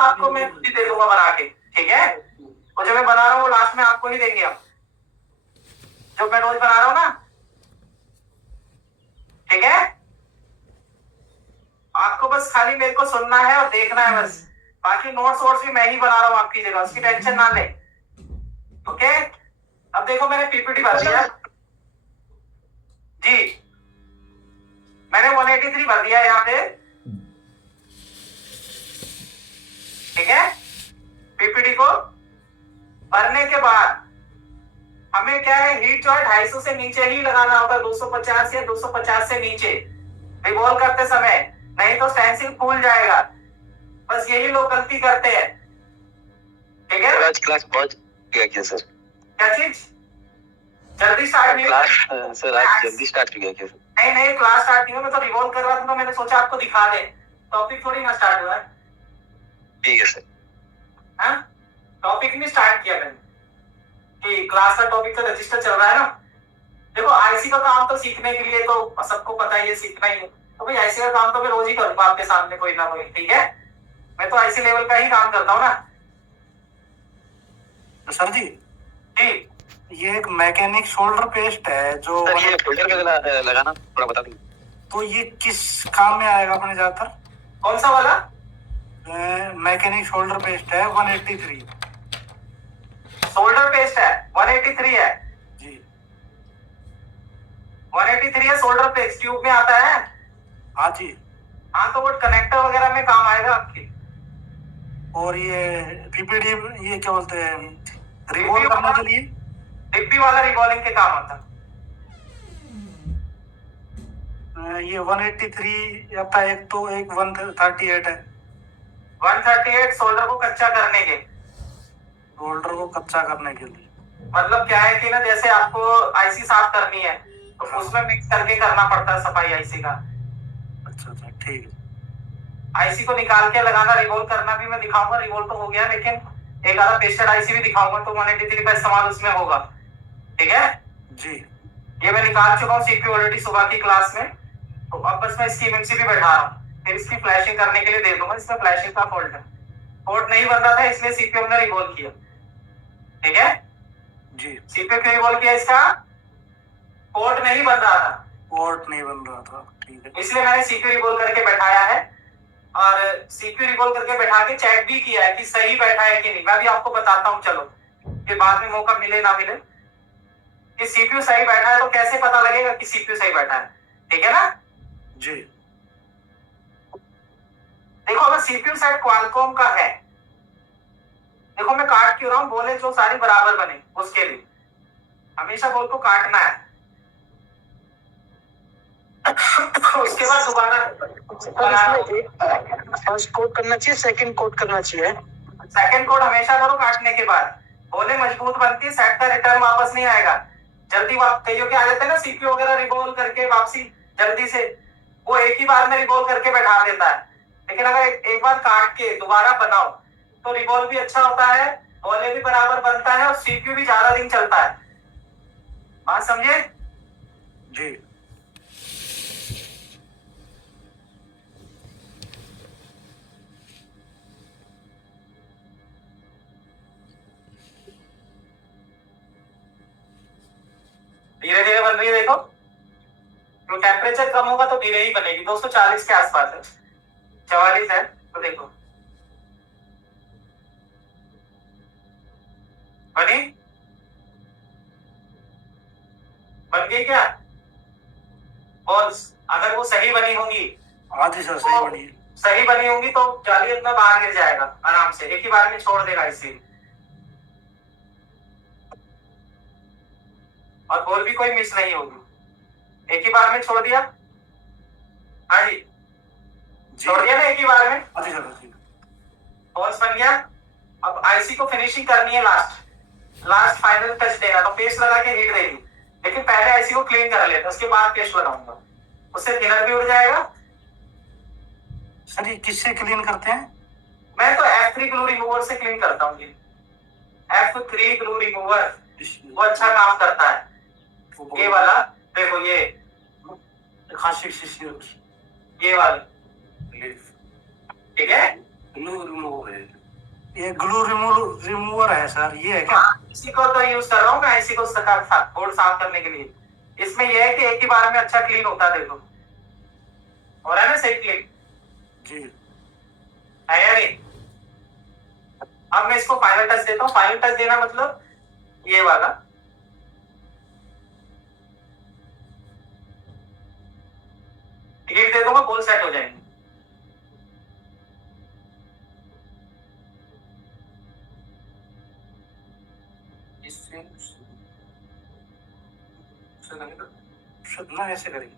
आपको मैं खुद ही दे दूंगा बना के, ठीक है। और जो मैं बना रहा हूँ वो लास्ट में आपको ही देंगे हम, जो मैं रोज बना रहा हूँ ना, ठीक है। आपको बस खाली मेरे को सुनना है और देखना है बस, बाकी नोट्स वोट्स भी मैं ही बना रहा हूँ आपकी जगह, उसकी टेंशन ना ले, ओके। अब देखो मैंने पीपीटी भर दिया जी, मैंने 183 भर दिया यहाँ पे, ठीक है। पीपीटी को भरने के बाद हमें क्या है, हीट जो है 250 से नीचे ही लगाना होता है, 250 या 250 से नीचे रिवॉल्व करते समय, नहीं तो स्टेंसिल फूल जाएगा। बस यही लोग गलती करते हैं, ठीक है। आज क्लास पहुंच गया क्या सर? क्या चीज जल्दी स्टार्ट नहीं? क्लास सर आज जल्दी स्टार्ट हो गया क्या सर? नहीं क्लास स्टार्ट नहीं हुआ, मैं तो रिवॉल्व कर रहा था, तो मैंने सोचा आपको दिखा दे, टॉपिक थोड़ी ना स्टार्ट हुआ है। ठीक है सर। हाँ, टॉपिक नहीं स्टार्ट किया मैंने, कि क्लास का टॉपिक का रजिस्टर चल रहा है ना। देखो आईसी का काम तो सीखने के लिए तो सबको पता ही है, सीखना ही है, तो भाई आईसी का काम तो मैं रोज ही करूंगा आपके सामने कोई ना कोई, ठीक है। मैं तो आईसी लेवल का ही काम करता हूँ ना। तो सर जी जी, ये एक मैकेनिक शोल्डर पेस्ट है जो सर ये फोल्डर पे लगाना थोड़ा बता दीजिए। तो ये किस काम में आएगा अपने ज्यादातर? कौन सा वाला? मैकेनिक शोल्डर पेस्ट है 183। शोल्डर पेस्ट है 183 है जी, 183 है शोल्डर पेस्ट, ट्यूब में आता है। हाँ जी। हाँ तो वो कनेक्टर वगैरह में काम आएगा आपके। और ये पीपीडी ये क्या बोलते हैं, रिवॉल्व करने के लिए? डिब्बी वाला रिवॉल्विंग के काम आता। ये 183 आता है, एक तो एक 138 है। 138 शोल्डर को कच्चा करने के, शोल्डर को कच्चा करने के लिए। मतलब क्या है कि ना, जैसे आपको आईसी साफ करनी है तो उसमें मिक्स करके करना पड़ता है सफाई आईसी का। अच्छा ठीक है। आईसी को निकाल के लगाना, रिवॉल्व करना भी मैं दिखाऊंगा, रिवॉल्व तो हो गया, लेकिन एक आधा पेस्टेड आईसी भी दिखाऊंगा, तो 183 का इस्तेमाल उसमें होगा, ठीक है जी। ये मैं निकाल चुका हूँ सीपीयू ऑलरेडी सुबह की क्लास में, तो अब बस मैं इसकी एमएमसी भी बैठा रहा हूँ, फिर इसकी फ्लैशिंग करने के लिए दे दूंगा। इसमें फ्लैशिंग का फॉल्ट है, पोर्ट नहीं बन रहा था इसलिए सीपीयू ने रिवॉल्व किया, ठीक है जी। सीपीयू क्यों रिवॉल्व किया? इसका पोर्ट नहीं बन रहा था, पोर्ट नहीं बन रहा था, ठीक है। इसलिए मैंने सीपीयू रिवॉल्व करके बैठाया है, और सीपीयू रिवॉल्व करके बैठा के चेक भी किया है कि सही बैठा है कि नहीं। मैं भी आपको बताता हूँ, चलो कि बाद में मौका मिले ना मिले, कि सीपीयू सही बैठा है तो कैसे पता लगेगा कि सीपीयू सही बैठा है, ठीक है ना जी। देखो अगर सीपीयू सेट क्वालकॉम का है, देखो मैं काट क्यों रहा हूं, बोले जो सारी बराबर बने उसके लिए हमेशा बोल को काटना है। उसके बाद दोबारा फर्स्ट कोट करना चाहिए, सेकंड कोट करना चाहिए? सेकंड कोट हमेशा करो काटने के बाद, बोले मजबूत बनती है, सेट का रिटर्न वापस नहीं आएगा जल्दी। कईयों के आ जाते हैं ना सीपीयू वगैरह रिवॉल्व करके वापसी जल्दी से, वो एक ही बार में रिवॉल्व करके बैठा देता है, लेकिन अगर एक बार काट के दोबारा बनाओ तो रिवॉल्व भी अच्छा होता है, बोले भी बराबर बनता है, और सीपीयू भी ज्यादा दिन चलता है। बात समझे? जी। धीरे धीरे बन रही है, देखो तो टेम्परेचर कम होगा तो धीरे ही बनेगी। 240 के आसपास है, 44 है, तो देखो बनी, बन गई क्या बॉल्स? अगर वो सही बनी होंगी, हाँ जी सर, सही बनी है। सही बनी होंगी तो जाली इतना बाहर गिर जाएगा आराम से, एक ही बार में छोड़ देगा इसे, और बॉल भी कोई मिस नहीं होगी, एक ही बार में छोड़ दिया। हाँ जी, छोड़ दिया ना एक ही बार में, हाँ जी सर। बॉल्स बन गया। अब आईसी को फिनिशिंग करनी है, लास्ट फाइनल टच देना, तो पेस्ट लगा के हीट देगी, लेकिन पहले आईसी को क्लीन कर लेते, उसके बाद पेस्ट लगाऊंगा, उससे थिनर भी उड़ जाएगा। सर ये किससे क्लीन करते हैं? मैं तो F3 ग्लू रिमूवर से क्लीन करता हूँ जी, F3 ग्लू रिमूवर वो अच्छा काम करता है। ये वाला देखो, ये खांसी ये वाला, ठीक है ग्लू रिमूवर है। ये ग्लू रिमूवर है सर, ये है क्या? हाँ, इसी को तो यूज कर रहा हूँ मैं, इसी को बोर्ड साफ करने के लिए। इसमें यह है कि एक ही बार में अच्छा क्लीन होता है, देखो हो रहा है ना सही क्लीन, जी है या नहीं? अब मैं इसको फाइनल टच देता हूँ। फाइनल टच देना मतलब ये वाला, हीट दे दूंगा, बोल सेट हो जाएंगे। ना ऐसे करेंगे,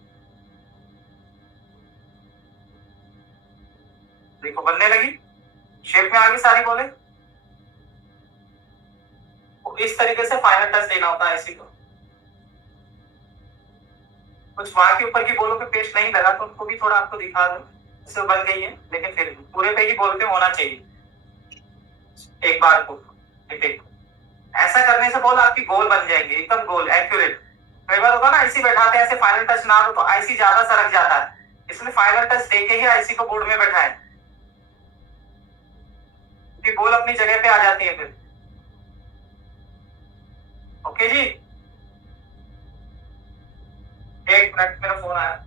देखो बनने लगी, शेप में आ गई सारी बोले। इस तरीके से फाइनल टच देना होता है इसी को। कुछ वहां के ऊपर की बोलों पे पेस्ट नहीं लगा तो उनको भी थोड़ा आपको दिखा दूं, इससे बन गई है, लेकिन फिर पूरे पे ही बोल पे होना चाहिए एक बार को। एक ऐसा करने से बॉल आपकी गोल बन जाएंगे, एकदम गोल एक्यूरेट। कई बार होगा ना आईसी बैठाते हैं ऐसे, फाइनल टच ना हो तो आईसी ज्यादा सरक जाता है, इसलिए फाइनल टच देके ही आईसी को बोर्ड में बैठाएं, क्योंकि गोल अपनी जगह पे आ जाती है फिर। ओके जी, एक मिनट मेरा फोन आया।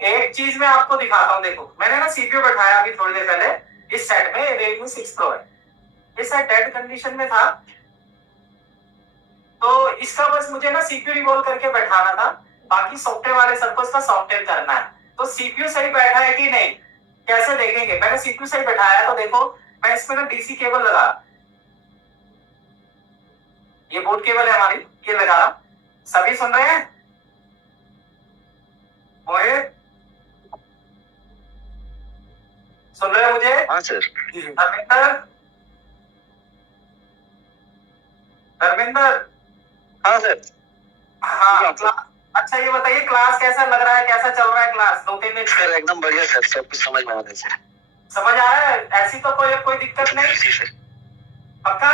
एक चीज मैं आपको दिखाता हूं, देखो मैंने ना सीपीयू बैठाया अभी थोड़ी देर पहले इस सेट में, Realme 6 Pro है। ये सेट डेड कंडीशन में था, तो इसका बस मुझे ना सीपीयू रिवॉल्व करके बैठाना था, बाकी सॉफ्टवेयर वाले सबको इसका सॉफ्टवेयर करना है। तो सीपीयू सही बैठा है कि नहीं कैसे देखेंगे? मैंने सीपीयू सही बैठाया, तो देखो मैं इसमें ना डीसी केबल लगा, ये बोर्ड केबल है हमारी, ये लगा रहा। सभी सुन रहे हैं? मोहित सुन रहे हो मुझे? हाँ सर। धर्मेंद्र, धर्मेंद्र, हाँ सर। हाँ अच्छा ये बताइए क्लास कैसा लग रहा है, कैसा चल रहा है क्लास? 2-3 दिन सर एकदम बढ़िया सर, सब कुछ समझ में आ रहा है सर। समझ आ रहा है? ऐसी तो कोई दिक्कत नहीं? जी सर। पक्का?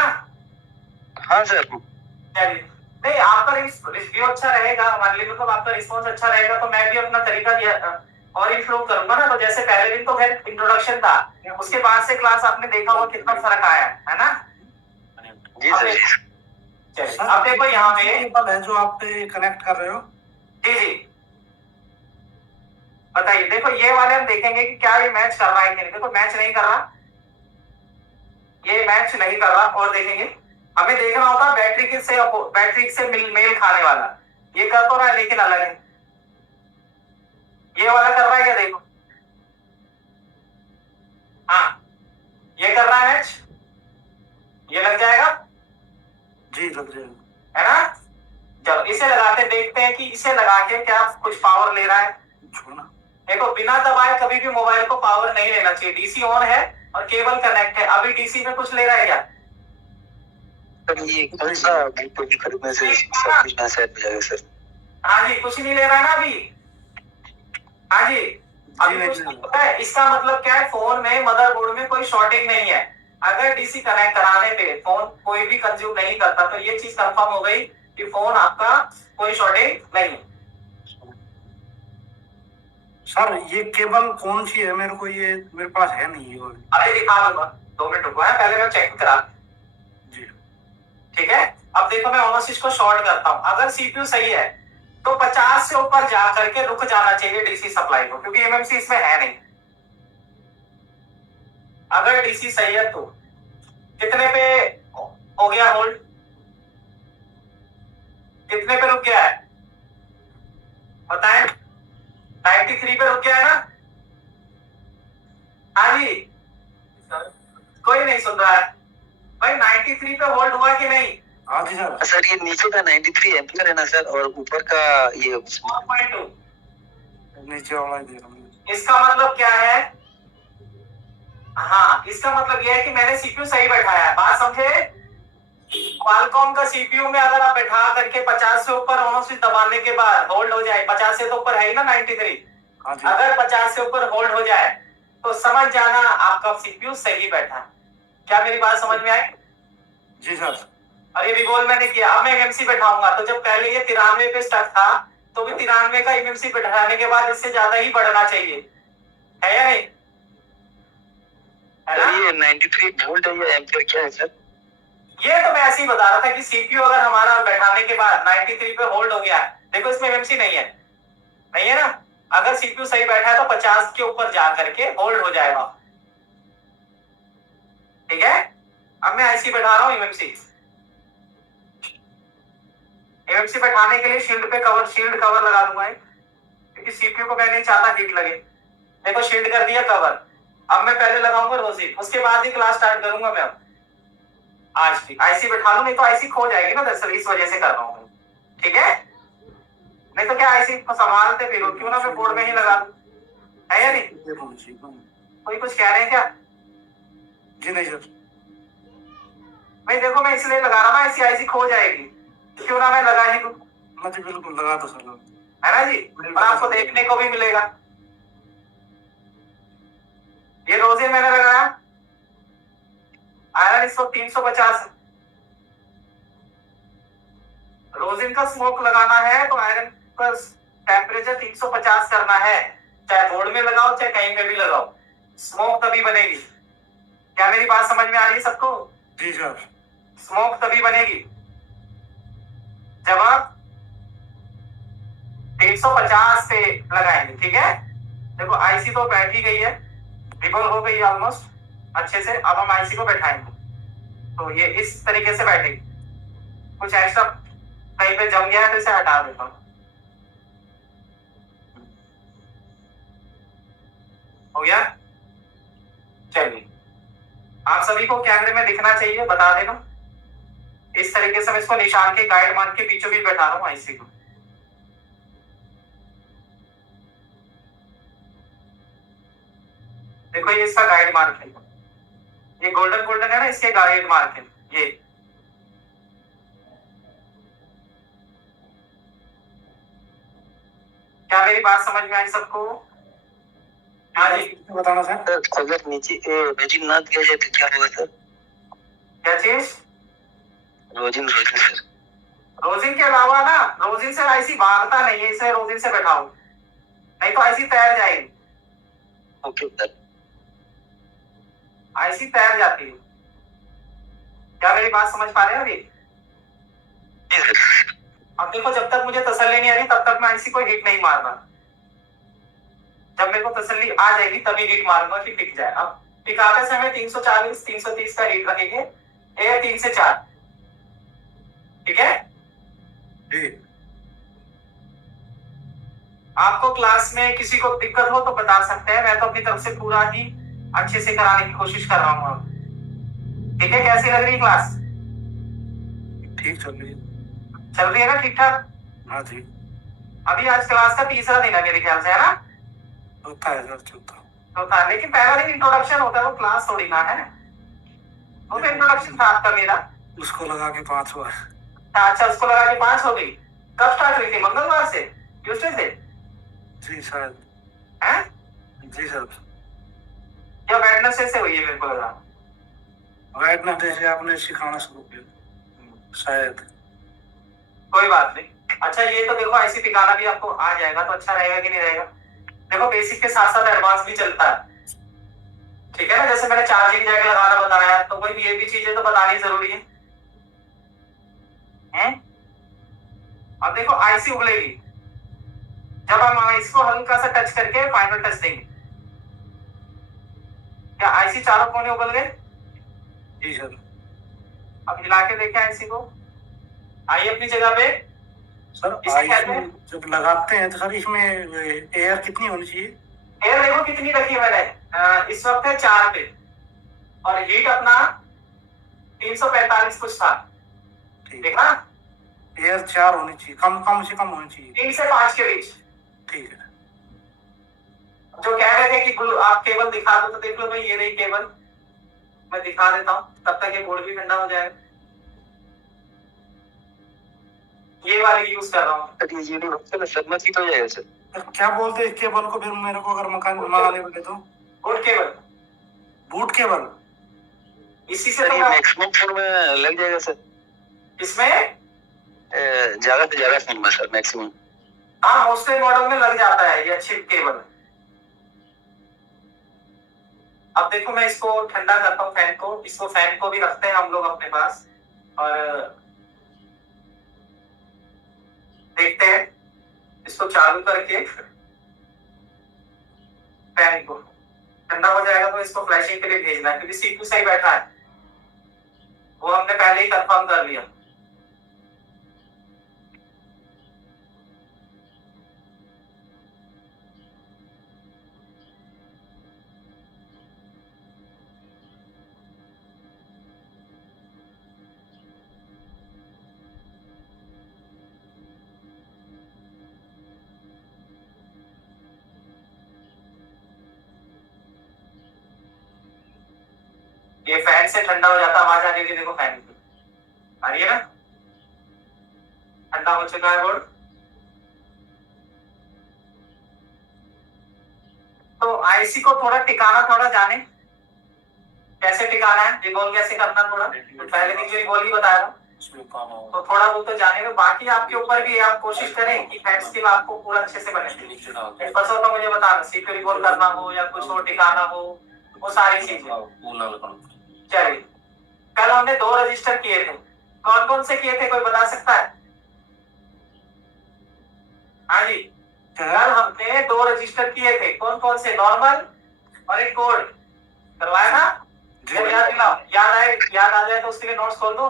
हाँ सर। चलिए, नहीं आपका रिव्यू अच्छा रहेगा हमारे लिए, मतलब आपका रिस्पॉन्स अच्छा रहेगा तो मैं भी अपना तरीका दिया और इंप्रूव करूंगा ना। तो जैसे पहले दिन तो खैर इंट्रोडक्शन था, उसके बाद से क्लास आपने देखा होगा कितना फर्क आया है ना? जी सर। चलिए अब देखो यहाँ पे केबल है जो आप पे कनेक्ट कर रहे हो। जी जी बताइए, देखो ये वाले हम देखेंगे कि क्या ये मैच कर रहा है कि नहीं। देखो मैच नहीं कर रहा, ये मैच नहीं कर रहा। और देखेंगे हमें देखना होता बैटरी से मेल खाने वाला, ये कर तो रहा है लेकिन अलग है। ये वाला कर रहा है क्या? देखो हाँ ये कर रहा है मैच, ये लग जाएगा जी लग जाएगा, है ना? चलो इसे लगाते देखते हैं कि इसे लगा के क्या कुछ पावर ले रहा है। छोड़ना। देखो बिना दबाए कभी भी मोबाइल को पावर नहीं लेना चाहिए। डीसी ऑन है और केबल कनेक्ट है, अभी डीसी में कुछ ले रहा है क्या? सर ये कौन सा लैपटॉप खरीदने से सब कुछ नया सेट हो जाएगा सर? हाँ जी कुछ नहीं ले रहा है ना अभी? हाँ जी अभी कुछ नहीं होता है। इसका मतलब क्या है, फोन में मदरबोर्ड में कोई शॉर्टिंग नहीं है। अगर डीसी कनेक्ट कराने पे फोन कोई भी कंज्यूम नहीं करता तो ये चीज कंफर्म हो गई कि फोन आपका कोई शॉर्टिंग नहीं है। सर ये केबल कौन सी है? मेरे को ये मेरे पास है नहीं ये वाली। अरे दिखा दूंगा, 2 मिनट रुको है, पहले मैं चेक करा। जी ठीक है अब देखो मैं ओनोसिस को शॉर्ट करता हूं। अगर सीपीयू सही है तो 50 से ऊपर जा करके रुक जाना चाहिए डीसी सप्लाई को, क्योंकि एमएमसी इसमें है नहीं। अगर डीसी सही है तो कितने पे हो गया होल्ड? कितने पे रुक गया है बताएं? 93 पे रुक गया है ना? हाँ जी कोई नहीं सुन रहा है भाई? 93 पे होल्ड हुआ कि नहीं? हाँ जी जी सर। सर ये नीचे का 93 एम्पियर है ना सर, और ऊपर का ये 1.2। नीचे वाला ही दे रहा हूँ। इसका मतलब क्या है? हाँ, इसका मतलब यह है कि मैंने सीपीयू सही बैठाया है। बात समझे? क्वालकॉम का सीपीयू में अगर आप बैठा करके 50 से ऊपर ऑन स्विच दबाने के बाद होल्ड हो जाए, 50 से तो ऊपर है ही ना 93, हाँ जी। अगर 50 से ऊपर होल्ड हो जाए तो समझ जाना आपका सीपीयू सही बैठा है। क्या मेरी बात समझ में आई? जी सर। और ये रिवॉल्व मैंने किया। अब मैं एमएमसी बैठाऊंगा, तो जब पहले ये 93 पे स्टक था, तो भी 93 का एमएमसी बैठाने के बाद इससे ज्यादा ही बढ़ना चाहिए, है या नहीं? है ना? ये 93 वोल्ट है या एम्पियर क्या है सर? ये तो मैं ऐसे ही बता रहा था कि सीपीयू अगर हमारा बैठाने के बाद 93 पे होल्ड हो गया, देखो इसमें एमएमसी नहीं है, नहीं है ना? अगर सीपीयू सही बैठा है तो 50 के ऊपर जा करके होल्ड हो जाएगा। ठीक है? अब मैं आईसी बैठा रहा हूं एमएमसी। एमएमसी बैठाने के लिए शील्ड कवर लगा दूंगा, क्योंकि सीपीयू को मैं नहीं चाहता हीट लगे। देखो शील्ड कर दिया कवर। अब मैं पहले लगाऊंगा रोजिन, उसके बाद ही क्लास स्टार्ट करूंगा मैं। आज भी आईसी बैठा लूं, नहीं तो आईसी खो जाएगी ना दरअसल, इस वजह से कर रहा हूं। ठीक है? नहीं तो क्या आईसी को संभालते फिर क्यों ना मैं बोर्ड में ही लगा दूं, है या नहीं? कोई कुछ कह रहे हैं क्या? जी नहीं सर। भाई देखो मैं इसलिए लगा रहा ना, ऐसी आईसी खो जाएगी, क्यों ना मैं लगा ही दूं। जी बिल्कुल लगा दो सर, है ना जी? और आपको देखने को भी मिलेगा। ये रोजिन मैंने लगाया, आयरन इस वक्त 350। रोजिन का स्मोक लगाना है तो आयरन का टेम्परेचर 350 करना है, चाहे बोर्ड में लगाओ चाहे कहीं पे भी लगाओ, स्मोक तभी बनेगी। क्या मेरी बात समझ में आ रही है सबको? जी सर। स्मोक तभी बनेगी जब आप 350 पे लगाएंगे। ठीक है? देखो आईसी तो बैठ ही गई है, रिबल हो गई ऑलमोस्ट अच्छे से। अब हम आईसी को बैठाएंगे तो ये इस तरीके से बैठेगी। कुछ एक्स्ट्रा कहीं पे जम गया है तो इसे हटा देता हूं। हो गया? चलिए, आप सभी को कैमरे में दिखना चाहिए, बता देना। इस तरीके से मैं इसको निशान के गाइड मान के बीचों बीच बैठा रहा हूं आईसी को। देखो ये इसका गाइड मार्क है, ये गोल्डन गोल्डन है ना, इसके गाइड मार्क है ये। क्या मेरी बात समझ में आई सबको? हाँ जी बताना सर। अगर नीचे रोजिन ना दिया जाए तो क्या होगा सर? क्या चीज? Rosin sir. रोजिन के अलावा ना, रोजिन से आईसी भागता नहीं है, इसे रोजिन से बैठाओ, नहीं तो आईसी तैर जाएगी। Okay sir. आईसी तैर जाती है। क्या मेरी बात समझ पा रहे हैं अभी? अब देखो जब तक मुझे तसल्ली नहीं आ रही तब तक मैं आईसी को हीट नहीं मारना। जब मेरे को तसल्ली आ जाएगी तभी हीट मारूंगा कि टिक जाए। अब टिकाते समय 340 330 का हीट रखेंगे, या 3 से 4। ठीक है? जी। आपको क्लास में किसी को दिक्कत हो तो बता सकते हैं, मैं तो अपनी तरफ से पूरा ही अच्छे से कराने की कोशिश कर रहा हूँ। ठीक है? कैसी लग रही है क्लास? ठीक चल रही है। चल रही है ना ठीक ठाक? हाँ जी। अभी आज क्लास का तीसरा दिन है मेरे ख्याल से, है ना? होता है सर, चलता तो था, लेकिन पहला दिन इंट्रोडक्शन होता है, वो क्लास थोड़ी ना है। वो तो इंट्रोडक्शन था आपका मेरा। उसको लगा के 5 हुआ। अच्छा, उसको लगा के 5 हो गई। कब स्टार्ट हुई थी? मंगलवार से, ट्यूसडे से? जी शायद। हैं? जी सर। या वेडनेसडे से हुई है मेरे को लगा। वेडनेसडे से आपने सिखाना शुरू किया शायद। कोई बात नहीं। अच्छा ये तो देखो आईसी टिकाना भी आपको आ जाएगा तो अच्छा रहेगा कि नहीं रहेगा? देखो बेसिक के साथ साथ एडवांस भी चलता है। ठीक है ना? जैसे मैंने चार्जिंग जैक लगाना बताया, तो भाई ये भी चीजें तो बतानी जरूरी है। अब देखो आईसी उगलेगी जब हम आईसी को हल्का सा टच करके फाइनल टच देंगे। क्या आईसी चारों कोने उगल गए? जी सर। अब हिला के देखें आईसी को। आइए अपनी जगह पे। सर इसे कहते हैं, जब लगाते हैं तो सर इसमें एयर कितनी होनी चाहिए? एयर देखो कितनी रखी है मैंने, इस वक्त है 4 पे, और हीट अपना 345 कुछ था। ठीक देखा? है। एयर 4 होनी चाहिए, कम से कम होनी चाहिए। 3 से 5 के बीच। ठीक है। जो कह रहे थे कि आप केबल दिखा दो, तो देख लो भाई, ये रही केबल, मैं दिखा देता हूँ, तब तक ये बोर्ड भी ठंडा हो जाएगा। ये वाली यूज कर रहा हूँ। सर ये यूनिवर्सल सबमर्ज की तो जाएगा सर। तो क्या बोलते हैं इस केबल को फिर मेरे को, अगर मकान मंगाने बोले तो? Boot cable. Boot cable. इसी से सर तो ये मैं मैक्सिमम फोन में लग जाएगा सर? इसमें ज्यादा से ज्यादा फोन में सर मैक्सिमम? हाँ, मोस्टली मॉडल में लग जाता है ये अच्छी केबल। अब देखो, मैं इसको ठंडा करता हूँ फैन को, इसको फैन को भी रखते हैं हम लोग अपने पास, और देखते हैं इसको चालू करके। फैन को ठंडा हो जाएगा तो इसको फ्लैशिंग के लिए भेजना है, क्योंकि सीपीयू सही बैठा है, वो हमने पहले ही कंफर्म कर लिया। ये फैन से ठंडा हो जाता, आवाज आ रही है देखो फैन की, आ रही है ना? ठंडा हो चुका है बोर्ड। तो आईसी को थोड़ा टिकाना, थोड़ा जाने कैसे टिकाना है, रिबॉल कैसे करना, थोड़ा तो पहले दिन जो रिबॉल ही बताया था, तो थोड़ा बहुत तो जाने में, बाकी आपके ऊपर भी आप कोशिश करें कि हैंड स्किल आपको पूरा अच्छे से बने। बस हो तो मुझे बताना, सीपीयू रिबॉल करना हो या कुछ और टिकाना हो, वो सारी चीजें। चलिए, कल हमने 2 रजिस्टर किए थे, कौन कौन से किए थे कोई बता सकता है? हाँ जी, कल हमने 2 रजिस्टर किए थे, कौन कौन से? नॉर्मल और एक कोड करवाया था। याद दिलाओ, याद आ जाए तो उसके लिए नोट्स खोल दो,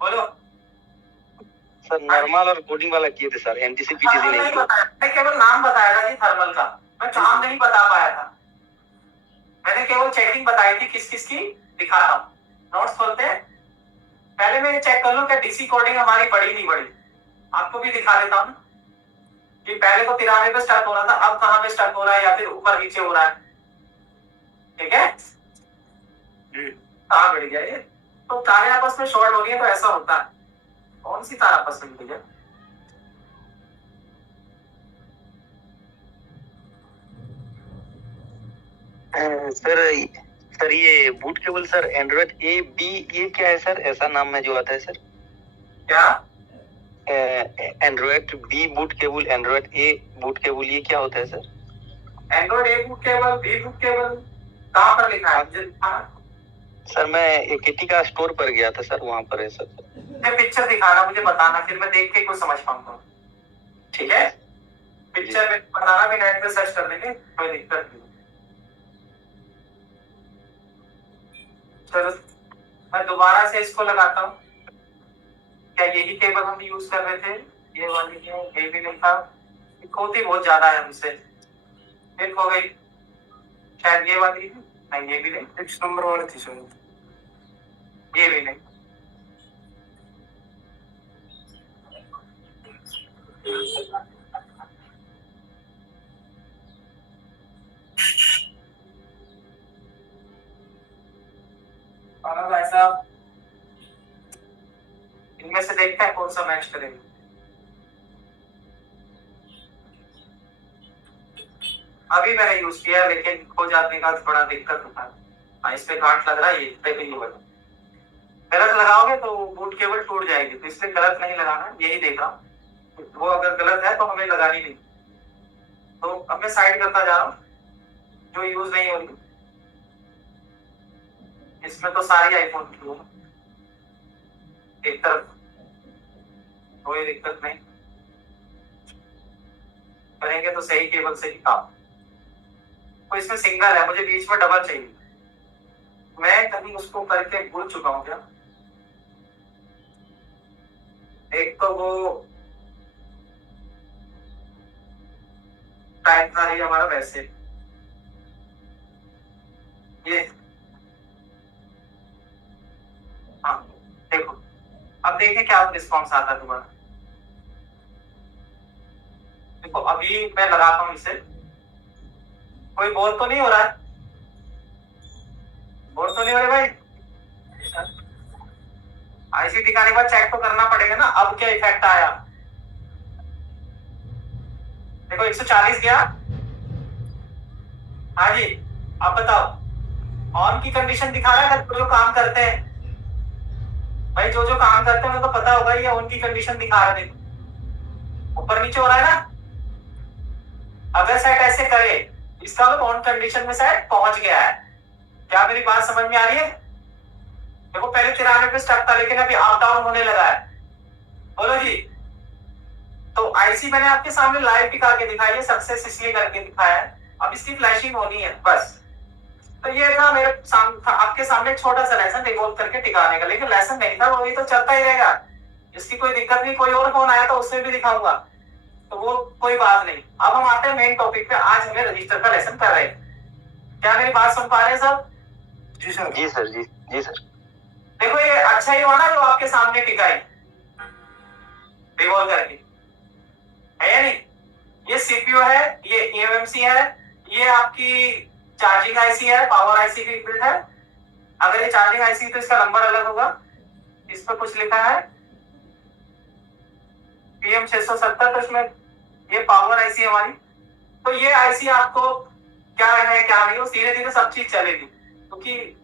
बोलो। सर नॉर्मल और कोडिंग वाला किए थे सर, एनटीसी पीटीसी नहीं नहीं किया। बताया, मैं केवल नाम बताया था जी थर्मल का, मैं काम नहीं बता पाया था, मैंने केवल चेकिंग बताई थी किस किस की, दिखाता हूँ। नोट्स खोलते हैं, पहले मैं चेक कर लूं क्या डीसी कोडिंग हमारी बड़ी नहीं बड़ी, आपको भी दिखा देता हूँ कि पहले तो 93 पे स्टार्ट हो रहा था, अब कहाँ पे स्टार्ट हो रहा है, या फिर ऊपर नीचे हो रहा है। ठीक है, कहाँ बढ़ गया ये? तो तारे आपस में शॉर्ट हो रही है, तो ऐसा होता है। कौन सी तार आपस में मिल है? सर ये boot cable sir Android A B, ये क्या है सर? ऐसा नाम में जो आता है सर, क्या? Android B boot cable, Android A boot cable, ये क्या होता है sir? Android A boot cable, B boot cable कहाँ पर लिखा है मुझे? सर मैं एकेटी का स्टोर पर गया था सर, वहां पर है सर। पिक्चर दिखाना, मुझे बताना, फिर मैं देख के कुछ समझ पाऊंगा। ठीक है, पिक्चर में बताना, भी नेट पे सर्च कर लेंगे, कोई दिक्कत नहीं। चलो, मैं दोबारा से इसको लगाता हूँ। क्या यही केबल हम यूज कर रहे थे? ये वाली है, ये भी नहीं था, खोती बहुत ज्यादा है हमसे, फिर हो गई शायद ये वाली है, नहीं ये भी नहीं, 6 नंबर वाली थी शायद, ये भी नहीं। भाई साहब, इनमें से देखते हैं कौन सा मैच करेंगे। अभी मैंने यूज किया, लेकिन खो जाने का बड़ा दिक्कत होता है। हाँ, इस पे गांठ लग रहा है, ये देखिए, गलत लगाओगे तो बूट केबल टूट जाएगी, तो इसलिए गलत नहीं लगाना, यही देखा। वो अगर गलत है तो हमें लगानी नहीं, तो अब मैं साइड करता जा रहा हूँ जो यूज नहीं होगी। इसमें तो सारी आईफोन की हो, एक तरफ, कोई दिक्कत नहीं, करेंगे तो सही केबल से ही काम। तो इसमें सिंगल है, मुझे बीच में डबल चाहिए, मैं कहीं उसको करके भूल चुका हूँ क्या? एक तो वो टाइम था ही हमारा, वैसे ये, हाँ देखो, देखें क्या रिस्पॉन्स आता है दोबारा। देखो अभी मैं लगाता हूँ इसे, कोई बोर तो नहीं हो रहा है? बोर तो नहीं हो रहे भाई? आईसी टिकाने के बाद चेक तो करना पड़ेगा ना अब क्या इफेक्ट आया। देखो 140 गया। हाँ जी, अब बताओ ऑन की कंडीशन दिखा रहा है जो काम करते हैं भाई, जो काम करते हैं उन्हें तो पता होगा ये ऑन की कंडीशन दिखा रहा है। देखो ऊपर नीचे हो रहा है ना। अगर सेट ऐसे करे इसका मतलब ऑन कंडीशन में सेट पहुंच गया है। क्या मेरी बात समझ में आ रही है? देखो पहले 93 पे स्टक था लेकिन अभी अप डाउन होने लगा है। बोलो जी। तो आईसी मैंने आपके सामने लाइव टिका के दिखाई है, सक्सेस इसलिए करके दिखाया है, अब इसकी फ्लैशिंग होनी है बस। तो ये था मेरे सामने, आपके सामने छोटा सा लेसन रिवॉल्व करके टिकाने का, लेकिन लेसन नहीं था वो, भी तो चलता ही रहेगा, इसकी कोई दिक्कत नहीं। कोई और फोन आया तो उसमें भी दिखाऊंगा, तो वो कोई बात नहीं। अब हम आते हैं मेन टॉपिक पे, आज हमें रजिस्टर का लेसन कर रहे हैं। क्या मेरी बात सुन पा रहे हैं सब? जी सर, जी सर, जी सर। देखो ये अच्छा ही हुआ ना जो आपके सामने टिकाई रिवॉल्व करके, है या नहीं? ये सीपीयू है, ये ईएमएमसी है, ये आपकी चार्जिंग आईसी है, पावर आईसी की बिल्ड है। अगर ये चार्जिंग आईसी तो इसका नंबर अलग होगा, इस पर कुछ लिखा है PM 670, तो इसमें ये पावर आईसी हमारी। तो ये आईसी आपको क्या है क्या नहीं, वो धीरे धीरे सब चीज चलेगी, क्योंकि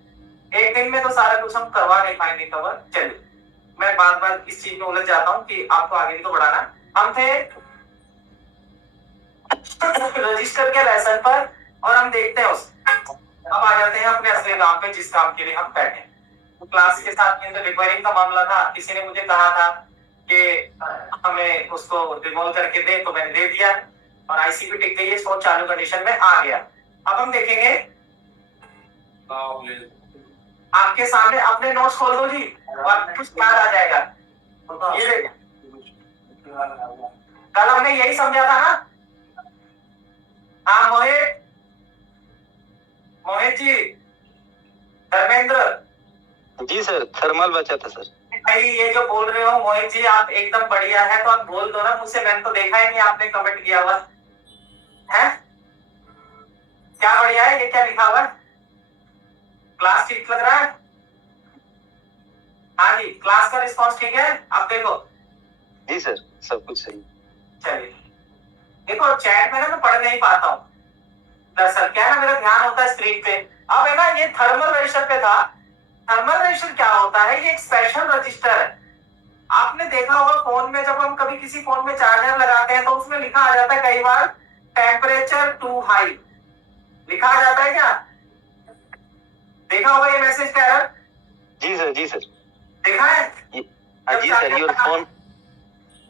एक दिन में तो सारा कुछ हम करवा नहीं पाएंगे कवर। चलिए मैं बार बार इस चीज में उलझ जाता हूँ कि आपको आगे तो बढ़ाना है। हम थे रजिस्टर के लेसन पर और हम देखते हैं उस, अब आ जाते हैं अपने असली काम पे जिस काम के लिए हम बैठे। तो क्लास के साथ में रिपेयरिंग का मामला था, किसी ने मुझे कहा था कि हमें उसको रिमूव करके दे, तो मैंने दे दिया और आईसी भी टिक गई है, फोन चालू कंडीशन में आ गया। अब हम देखेंगे, आपके सामने अपने नोट्स खोल दो जी और कुछ याद आ जाएगा। ये देखो कल हमने यही समझा था ना। हाँ मोहित जी, धर्मेंद्र जी सर, थर्मल बचा था सर। भाई ये जो बोल रहे हो मोहित जी आप एकदम बढ़िया है, तो आप बोल दो ना मुझसे, मैंने तो देखा ही नहीं आपने कमेंट किया हुआ है। क्या बढ़िया है, ये क्या लिखा हुआ है? क्लास ठीक लग रहा है? हाँ जी, क्लास का रिस्पॉन्स ठीक है? आप देखो। जी सर, सब कुछ सही। चलिए देखो चैट में ना मैं पढ़ नहीं पाता हूँ दरअसल, क्या है ना मेरा ध्यान होता है स्क्रीन पे। अब है ना ये थर्मल रजिस्टर पे था। थर्मल रजिस्टर क्या होता है? ये एक स्पेशल रजिस्टर है। आपने देखा होगा फोन में, जब हम कभी किसी फोन में चार्जर लगाते हैं तो उसमें लिखा आ जाता है कई बार टेम्परेचर टू हाई, लिखा आ जाता है क्या? देखा होगा ये मैसेज का एरर? जी सर, जी सर, देखा है? जी sir,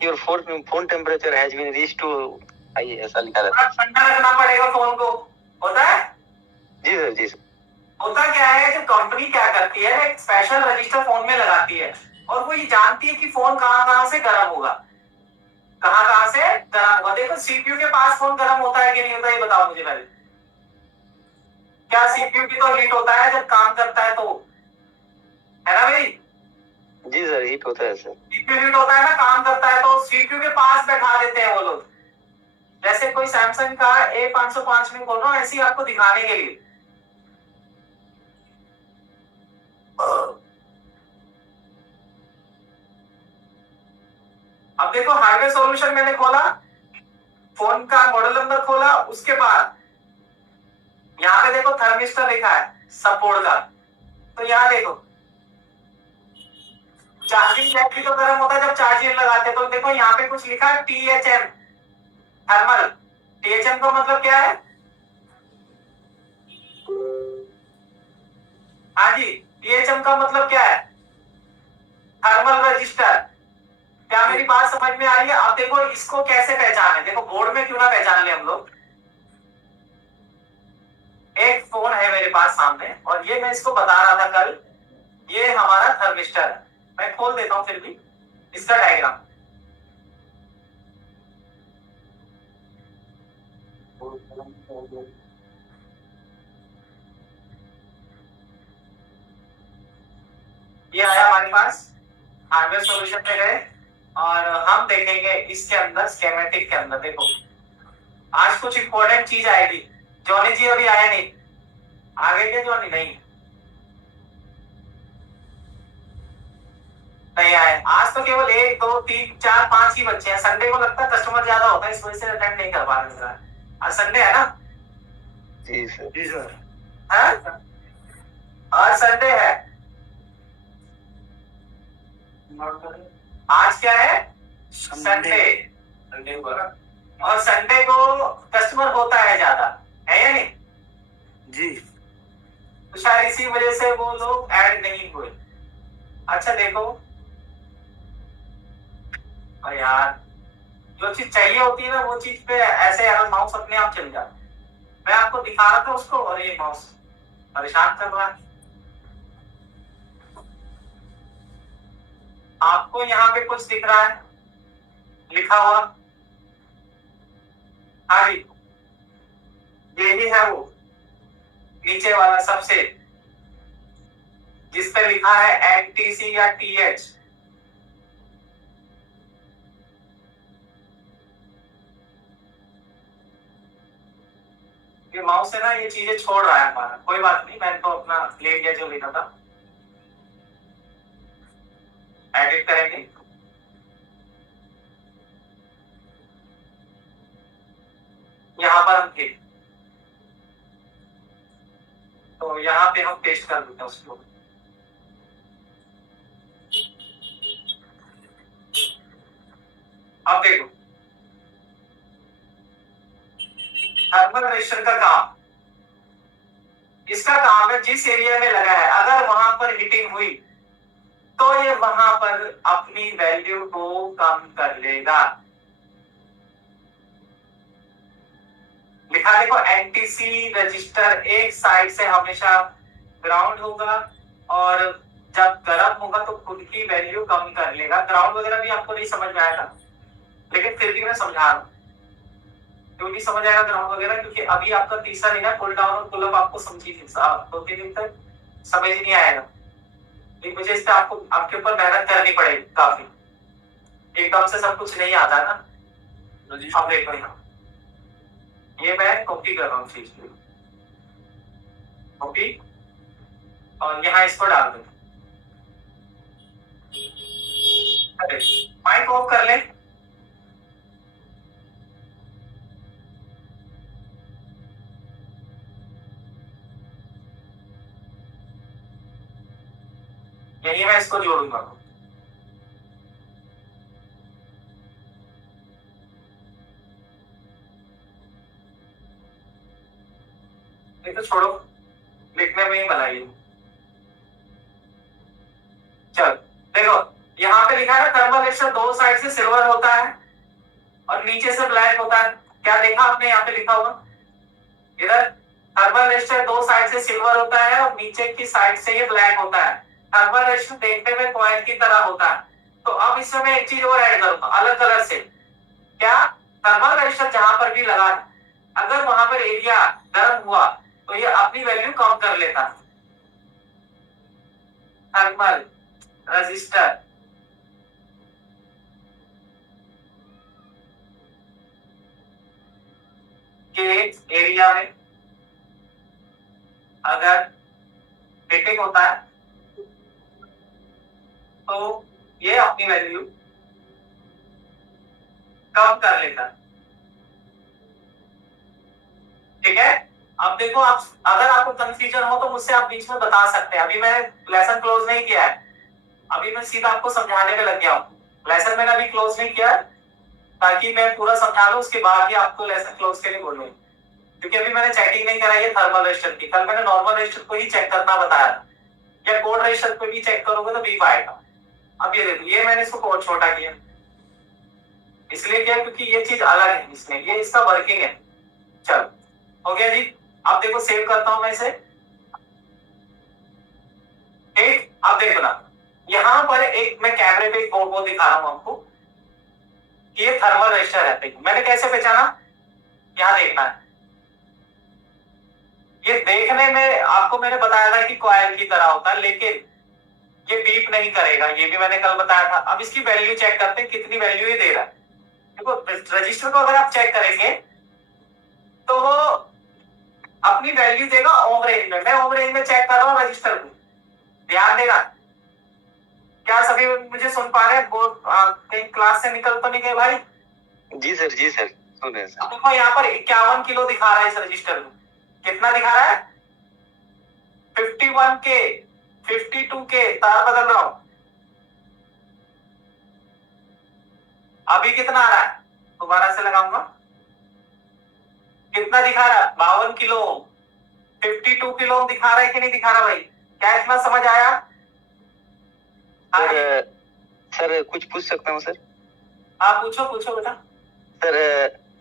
your phone temperature has been reached to high, ऐसा लिखा रहता है। ठंडा रखना पड़ेगा फोन को, होता है? जी सर, जी सर। होता क्या है, जो कंपनी क्या करती है एक स्पेशल रजिस्टर फोन में लगाती है और वो ये जानती है कि फोन कहां से गर्म होगा, कहां से गर्म होगा। देखो सीपीयू के पास फोन गर्म होता है कि नहीं होता, ये बताओ मुझे पहले। क्या सीपीयू की तो हीट होता है जब काम करता है, तो है ना भाई? जी सर, हीट होता है सर। सीपीयू हीट होता है ना, काम करता है, तो सीपीयू के पास बैठा देते हैं वो लोग। जैसे कोई सैमसंग का A505 में बोल रहा हूँ, ऐसी आपको दिखाने के लिए। अब देखो हार्डवेयर सॉल्यूशन मैंने खोला, फोन का मॉडल नंबर खोला, उसके बाद यहाँ पे देखो थर्मिस्टर लिखा है सपोर्ट का, तो यहाँ देखो चार्जिंग जैक भी तो गर्म होता है जब चार्जिंग लगाते हैं, तो देखो यहाँ पे कुछ लिखा है THM थर्मल। THM का मतलब क्या है? हाँ जी, THM का मतलब क्या है? Thermal register. क्या मेरी बात समझ में आ रही है? अब देखो इसको कैसे पहचाने, देखो बोर्ड में क्यों ना पहचान ले हम लोग। एक फोन है मेरे पास सामने और ये मैं इसको बता रहा था कल, ये हमारा थर्मिस्टर है। मैं खोल देता हूं फिर भी इसका डायग्राम। ये आया हमारे पास हार्डवेयर सॉल्यूशन पे गए और हम देखेंगे इसके अंदर स्कीमेटिक के अंदर। देखो आज कुछ इंपॉर्टेंट चीज आएगी। जॉनी जी अभी आया नहीं, आ गए क्या जॉनी? नहीं आए। आज तो केवल 1 2 3 4 5 ही बच्चे हैं। संडे को लगता है कस्टमर ज्यादा होता है, इस वजह से अटेंड नहीं कर पा रहे हैं। आज संडे है ना? जी सर। जी सर। हाँ? आज संडे है। आज क्या है? संडे। और संडे को कस्टमर होता है ज्यादा, है या नहीं? जी। तो शायद इसी वजह से वो लोग ऐड नहीं हुए। अच्छा देखो, और यार जो चीज चाहिए होती है ना वो चीज पे ऐसे यार माउस अपने आप चल जाता है। मैं आपको दिखा रहा था उसको और ये माउस परेशान कर रहा है। आपको यहाँ पे कुछ दिख रहा है लिखा हुआ? हाँ जी, यही है वो नीचे वाला सबसे, जिस पे लिखा है एनटीसी या टीएच। ये माउस है ना, ये चीजें छोड़ रहा है हमारा। कोई बात नहीं, मैंने तो अपना ले लिया जो लेना था। एडिट करेंगे। यहाँ पर हम थे तो यहाँ पे हम पेस्ट कर देते हैं उसको। अब देखो थर्मल रजिस्टर का काम, इसका काम है जिस एरिया में लगा है अगर वहां पर हीटिंग हुई तो ये वहां पर अपनी वैल्यू को कम कर लेगा। लिखा देखो एनटीसी रजिस्टर एक साइड से हमेशा ग्राउंड होगा और जब गर्म होगा तो खुद की वैल्यू कम कर लेगा। ग्राउंड वगैरह भी आपको नहीं समझ में आएगा, लेकिन फिर भी मैं समझा रहा हूं। क्यों नहीं समझ आएगा ग्राउंड वगैरह? क्योंकि अभी आपका तीसरा दिन है, पुल डाउन और पुल अप आपको समझी थी, 2-3 दिन तक समझ नहीं आएगा। एक वजह से आपको आपके ऊपर मेहनत करनी पड़ेगी काफी, एकदम से सब कुछ नहीं आता ना। अब देखो ये मैं कॉपी कर रहा हूँ चीज, कॉपी, और यहाँ इसको डाल दो। माइक ऑफ कर ले। यही मैं इसको जोड़ूंगा। ये तो छोड़ो, लिखने में ही बनाइए। चल देखो यहाँ पे लिखा है थर्मल रजिस्टर दो साइड से सिल्वर होता है और नीचे से ब्लैक होता है। क्या देखा आपने यहाँ पे लिखा हुआ? इधर थर्मल रजिस्टर दो साइड से सिल्वर होता है और नीचे की साइड से ये ब्लैक होता है। थर्मल रजिस्टर देखने में कॉइल की तरह होता है। तो अब इसमें मैं एक चीज और ऐड करूंगा अलग कलर से। क्या? थर्मल रजिस्टर जहां पर भी लगा अगर वहां पर एरिया गर्म हुआ तो ये अपनी वैल्यू कम कर लेता। थर्मल रजिस्टर के एरिया में अगर हीटिंग होता है तो ये अपनी वैल्यू कम कर लेता। ठीक है? अब देखो, आप अगर आपको कंफ्यूजन हो तो मुझसे आप बीच में बता सकते हैं। अभी मैंने लेसन क्लोज नहीं किया है, अभी मैं सीधा आपको समझाने में लग गया हूँ। लेसन मैंने अभी क्लोज नहीं किया ताकि मैं पूरा समझा लूं, उसके बाद ही आपको लेसन क्लोज के लिए बोलूँ। क्योंकि अभी मैंने चेकिंग नहीं कराई है थर्मल रजिस्टर की। कल मैंने नॉर्मल रजिस्टर को ही चेक करना बताया था, या कोड रजिस्टर को भी चेक करोगे तो बीप आएगा। अब ये देखो, ये मैंने इसको कोड छोटा किया, इसलिए किया क्योंकि ये चीज अलग है, इसमें ये इसका वर्किंग है। चलो हो गया जी। अब देखो सेव करता हूं मैं इसे। ठीक, अब देखो ना, यहां पर एक मैं कैमरे पे एक वो दिखा रहा हूं आपको कि ये थर्मल रजिस्टर है। मैंने कैसे पहचाना? यहां देखना है। ये देखने में आपको मैंने बताया था कि कॉइल की तरह होता है, लेकिन ये बीप नहीं करेगा, ये भी मैंने कल बताया था। अब इसकी वैल्यू चेक करते हैं कितनी वैल्यू ही दे रहा है। देखो रजिस्टर को अगर आप चेक करेंगे तो वो अपनी वैल्यू देगा ओम रेंज में। मैं ओम रेंज में चेक कर रहा हूँ रजिस्टर को, ध्यान देना। क्या सभी मुझे सुन पा रहे हैं? कहीं क्लास से निकल तो नहीं गए भाई? जी सर सुने सर। अब देखो यहाँ पर 51 किलो दिखा रहा है इस रजिस्टर में। कितना दिखा रहा है? 51 के, 52 के। तार बदल रहा हूं। अभी कितना आ रहा है? दोबारा से लगाऊंगा। कितना दिखा रहा है? 52 किलो। 52 किलो दिखा रहा है कि नहीं दिखा रहा भाई? क्या इतना समझ आया? सर कुछ पूछ सकता हूँ सर? हाँ पूछो बेटा।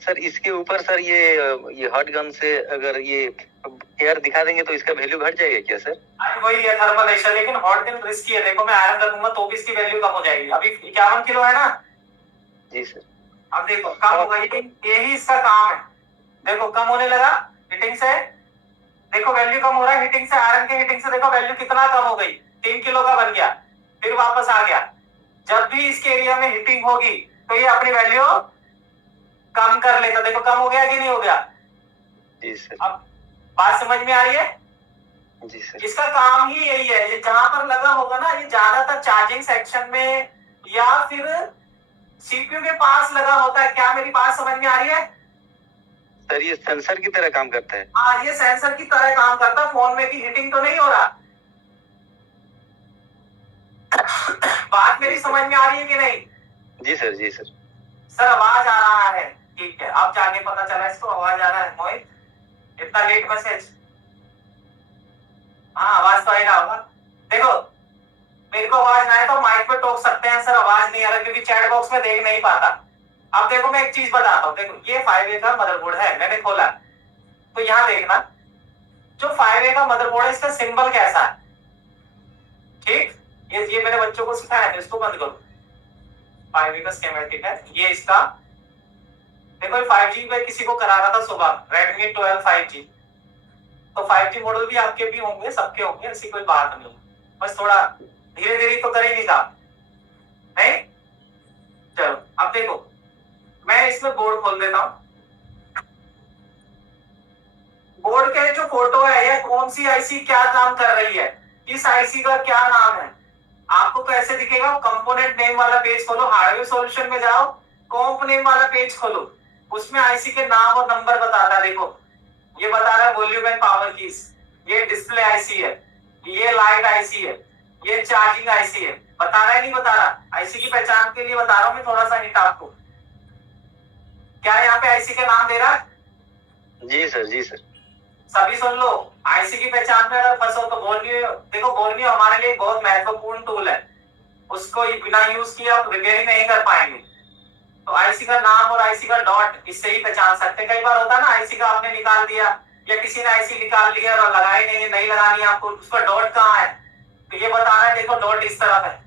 सर इसके ऊपर सर ये हॉट गन से अगर ये एयर दिखा देंगे तो इसका वैल्यू घट जाएगा क्या सर? वही है थर्मल रेशर, लेकिन हॉट गन रिस्की है। देखो मैं आयरन कर दूंगा तो भी इसकी वैल्यू कम हो जाएगी। अभी 51 किलो है ना? जी सर। अब देखो कम होगा, यही इसका काम है। देखो कम होने लगा हीटिंग से। देखो वैल्यू कम हो रहा है हीटिंग से, आयरन के हीटिंग से। देखो वैल्यू कितना कम हो गई, 3 किलो का बन गया, फिर वापस आ गया। जब भी इसके एरिया में हीटिंग होगी तो ये अपनी वैल्यू कम कर लेता। देखो कम हो गया कि नहीं हो गया? जी सर। अब बात समझ में आ रही है? जी सर। इसका काम ही यही है। ये जहां पर लगा होगा ना, ये ज्यादातर चार्जिंग सेक्शन में या फिर सीपीयू के पास लगा होता है। क्या मेरी बात समझ में आ रही है? सर ये सेंसर की तरह काम करता है? हाँ ये सेंसर की तरह काम करता है। फोन में की हीटिंग तो नहीं हो रहा। बात मेरी समझ में आ रही है कि नहीं? जी सर। सर आवाज आ रहा है, ठीक है। अब जाके पता चला इसको आवाज आ रहा है। मोहित इतना लेट मैसेज? हाँ आवाज तो आ ही रहा होगा। देखो मेरे को आवाज ना आए तो माइक पे टोक सकते हैं सर आवाज नहीं आ रहा, क्योंकि चैट बॉक्स में देख नहीं पाता। अब देखो मैं एक चीज बताता हूँ। देखो ये 5A का मदरबोर्ड है, मैंने खोला तो यहाँ देखना जो 5A का मदरबोर्ड है इसका सिंबल कैसा है। ठीक, ये मेरे बच्चों को सिखाया है। इसको बंद करो। 5A का स्कीमेटिक है ये इसका। देखो 5G पे किसी को करा रहा था सुबह, Redmi 12 5G। तो 5G मॉडल भी आपके भी होंगे, सबके होंगे, ऐसी कोई बात नहीं। बस थोड़ा धीरे धीरे तो कर ही नहीं था नहीं। चलो अब देखो मैं इसमें बोर्ड खोल देता हूं। बोर्ड के जो फोटो है ये कौन सी आईसी क्या काम कर रही है, इस आईसी का क्या नाम है, आपको कैसे दिखेगा? कंपोनेंट नेम वाला पेज खोलो, हार्डवेयर सॉल्यूशन में जाओ, कॉम्प नेम वाला पेज खोलो, उसमें आईसी के नाम और नंबर बताता है। देखो ये बता रहा है वॉल्यूम एंड पावर कीज, ये डिस्प्ले आईसी है, ये लाइट आईसी है, ये चार्जिंग आईसी है। बता रहा है नहीं बता रहा? आईसी की पहचान के लिए बता रहा हूं मैं थोड़ा सा हिंट आपको। क्या यहाँ पे आईसी के नाम दे रहा है? जी सर। सभी सुन लो। आईसी की पहचान में अगर फंसो तो बोर्नियो, देखो बोर्नियो हमारे लिए बहुत महत्वपूर्ण टूल है, उसको बिना यूज किए आप रिपेयरिंग नहीं कर पाएंगे। तो आईसी का नाम और आईसी का डॉट इससे ही पहचान सकते हैं। कई बार होता है ना आईसी का आपने निकाल दिया या किसी ने आईसी निकाल लिया और लगाई नहीं लगानी आपको, उसका डॉट कहाँ है? तो ये बता रहा है देखो डॉट इस तरफ है,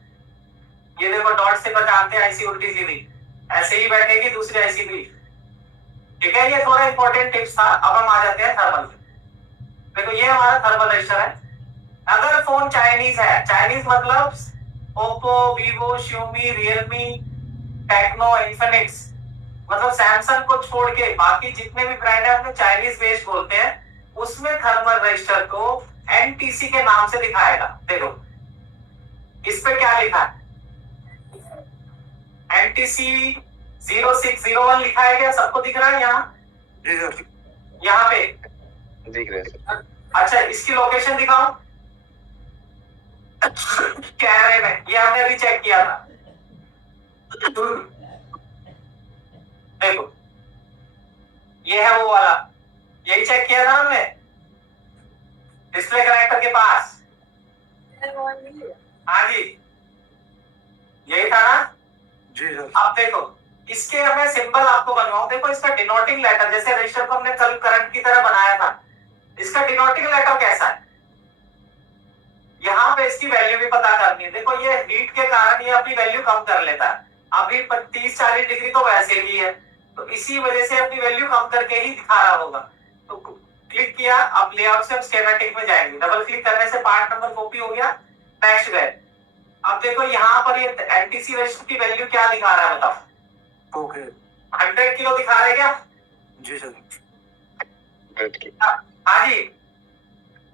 ये देखो डॉट से पहचानते हैं आईसी उल्टी सीधी, ऐसे ही बैठेगी दूसरी आईसी भी। ठीक है, ये थोड़ा इंपॉर्टेंट टिप्स था। अब हम आ जाते हैं थर्मल पे। देखो ये हमारा थर्मल रजिस्टर है। अगर फोन चाइनीज है, चाइनीज मतलब Oppo, Vivo, Xiaomi, Realme, Tecno, Infinix, मतलब सैमसंग को छोड़ के बाकी जितने भी ब्रांड है उन्हें चाइनीज बेस्ड बोलते हैं। उसमें थर्मल रजिस्टर को एनटीसी के नाम से दिखाएगा। देखो इस पे क्या लिखा है? एनटीसी 0601 लिखा है क्या? सबको दिख रहा है यहाँ? जी सर। यहाँ पे दिख रहा है सर। अच्छा इसकी लोकेशन दिखाओ कैमरे में, ये हमने अभी चेक किया था। देखो ये है वो वाला, यही चेक किया था हमने डिस्प्ले कनेक्टर के पास। हाँ जी यही था ना? जी सर। अब देखो इसके मैं सिंबल आपको बनवाऊं। देखो इसका डिनोटिंग लेटर, जैसे रजिस्टर को हमने कल करंट की तरह बनाया था, इसका डिनोटिंग लेटर कैसा है? यहाँ पे इसकी वैल्यू भी पता करनी है। देखो ये हीट के कारण ये अपनी वैल्यू कम कर लेता है। अभी 30-40 डिग्री तो वैसे ही है, तो इसी वजह से अपनी वैल्यू कम करके ही दिखा रहा होगा। तो क्लिक किया, अब लेआउट से हम स्कीमेटिक में जाएंगे। डबल क्लिक करने से पार्ट नंबर कॉपी हो गया, नेक्स्ट गए। अब देखो यहाँ पर ये एनटीसी रजिस्टर की वैल्यू क्या दिखा रहा है बताओ? ओके 100 किलो दिखा रहा है क्या? जी सर। हाँ जी,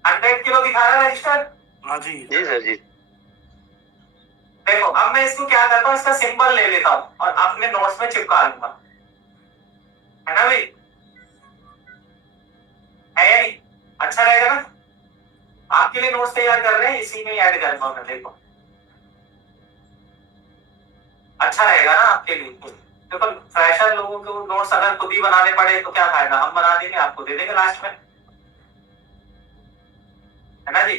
100 किलो दिखा रहा है रजिस्टर। हाँ जी जी सर जी। देखो अब मैं इसको क्या करता हूँ, इसका सिंबल ले लेता हूँ और अपने नोट्स में चिपका लूंगा, है ना भाई? है या नहीं? अच्छा रहेगा ना? आपके लिए नोट्स तैयार कर रहे हैं, इसी में ऐड करूंगा मैं। देखो अच्छा रहेगा ना आपके लिए? देखो फ्रेशर लोगों को नोट्स अगर खुद ही बनाने पड़े तो क्या फायदा, हम बना देंगे, आपको दे देंगे लास्ट में, है ना जी?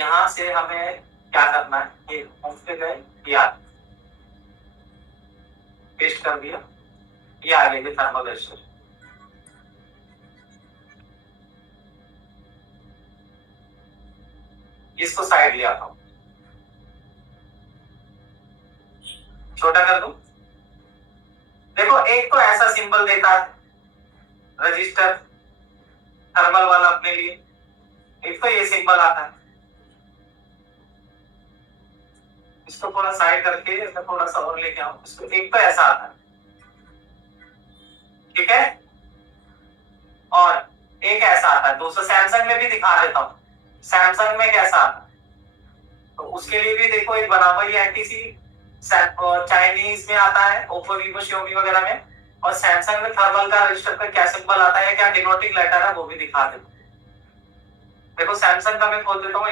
यहाँ से हमें क्या करना है, ये होम पे गए, यार पेस्ट कर दिया, ये आ गए थर्मल रजिस्टर। इसको साइड ले आता हूं, छोटा कर दूं। देखो एक तो ऐसा सिंबल देता है रजिस्टर थर्मल वाला अपने लिए, एक तो ये सिंबल आता है। इसको थोड़ा साइड करके मैं थोड़ा सा और लेके आऊं, इसको एक तो ऐसा आता है, ठीक है, और एक ऐसा आता है। दोस्तों सैमसंग में भी दिखा देता हूं, सैमसंग में कैसा आता है। तो उसके लिए भी देखो एक बना हुआ ये एनटीसी, चाइनीज में आता है, ओप्पो वीवो शियोमी वगैरह में, और सैमसंग में थर्मल का रजिस्टर का क्या सिंबल आता है, क्या डिनोटिंग लेटर है, वो भी दिखा देता हूं। देखो सैमसंग का मैं खोल देता हूँ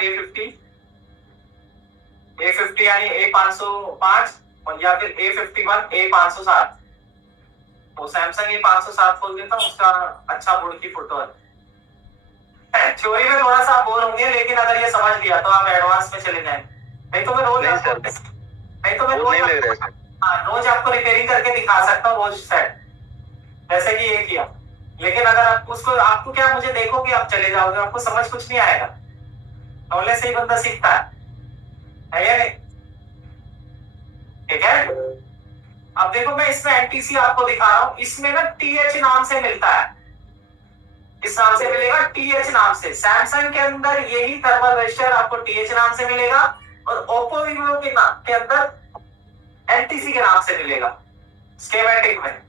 A50 यानी A505 और या फिर A51 A507। तो सैमसंग A507 खोल देता हूँ, उसका अच्छा बोर्ड की फोटो है। थ्योरी में थोड़ा सा बोर होंगे, लेकिन अगर ये समझ लिया तो आप एडवांस में चले जाएं। नहीं तो मैं रोज नहीं आपको सर, नहीं तो मैं वो रोज नहीं लग रहा है सर। रोज आपको रिपेयरिंग करके दिखा सकता हूँ, रोज सेट, जैसे कि ये किया। लेकिन अगर आप उसको, आपको क्या, मुझे देखोगे आप चले जाओगे, आपको समझ कुछ नहीं आएगा। नॉलेज से ही बंदा सीखता है या नहीं? ठीक है। अब देखो मैं इसमें एनटीसी आपको दिखा रहा हूं, इसमें ना टीएच नाम से मिलता है, इस नाम से मिलेगा टीएच नाम से। सैमसंग के अंदर यही थर्मल रजिस्टर आपको टीएच नाम से मिलेगा, और ओप्पो वीवो के नाम के अंदर एनटीसी के नाम से मिलेगा, स्कीमेटिक में,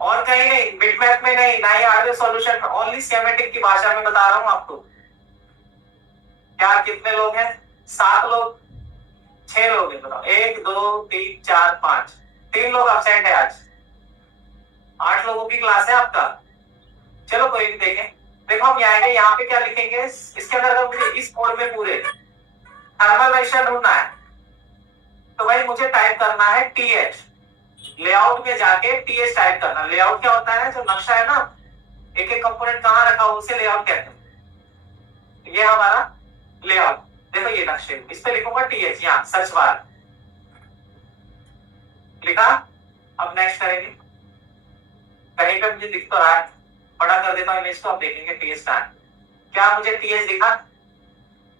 और कहीं नहीं, बिटमैप में नहीं, ना ही हार्डवेयर सॉल्यूशन में, ओनली स्कीमेटिक की भाषा में बता रहा हूं आपको। क्या कितने लोग हैं? 7 लोग, 6 लोग हैं, बताओ। 1 2 3 4 5, 3 लोग अब्सेंट है आज, 8 लोगों की क्लास है आपका। चलो कोई भी देखें। देखो हम आएंगे, यहाँ पे क्या लिखेंगे इसके अंदर, अगर मुझे इस कोड में पूरे थर्मल रजिस्टर ढूंढना है तो भाई मुझे टाइप करना है टीएच, लेआउट में जाके टीएच टाइप करना। लेआउट क्या होता है? जो नक्शा है ना, एक एक कंपोनेंट कहाँ रखा हो उसे लेआउट कहते हैं। ये हमारा लेआउट, देखो ये नक्शे, इस पे लिखूंगा टीएच, यहाँ सर्च बार लिखा। अब नेक्स्ट करेंगे, कहीं पे मुझे दिख तो रहा है, बड़ा कर देता हूँ इमेज को, अब देखेंगे टीएच का क्या मुझे टीएच दिखा।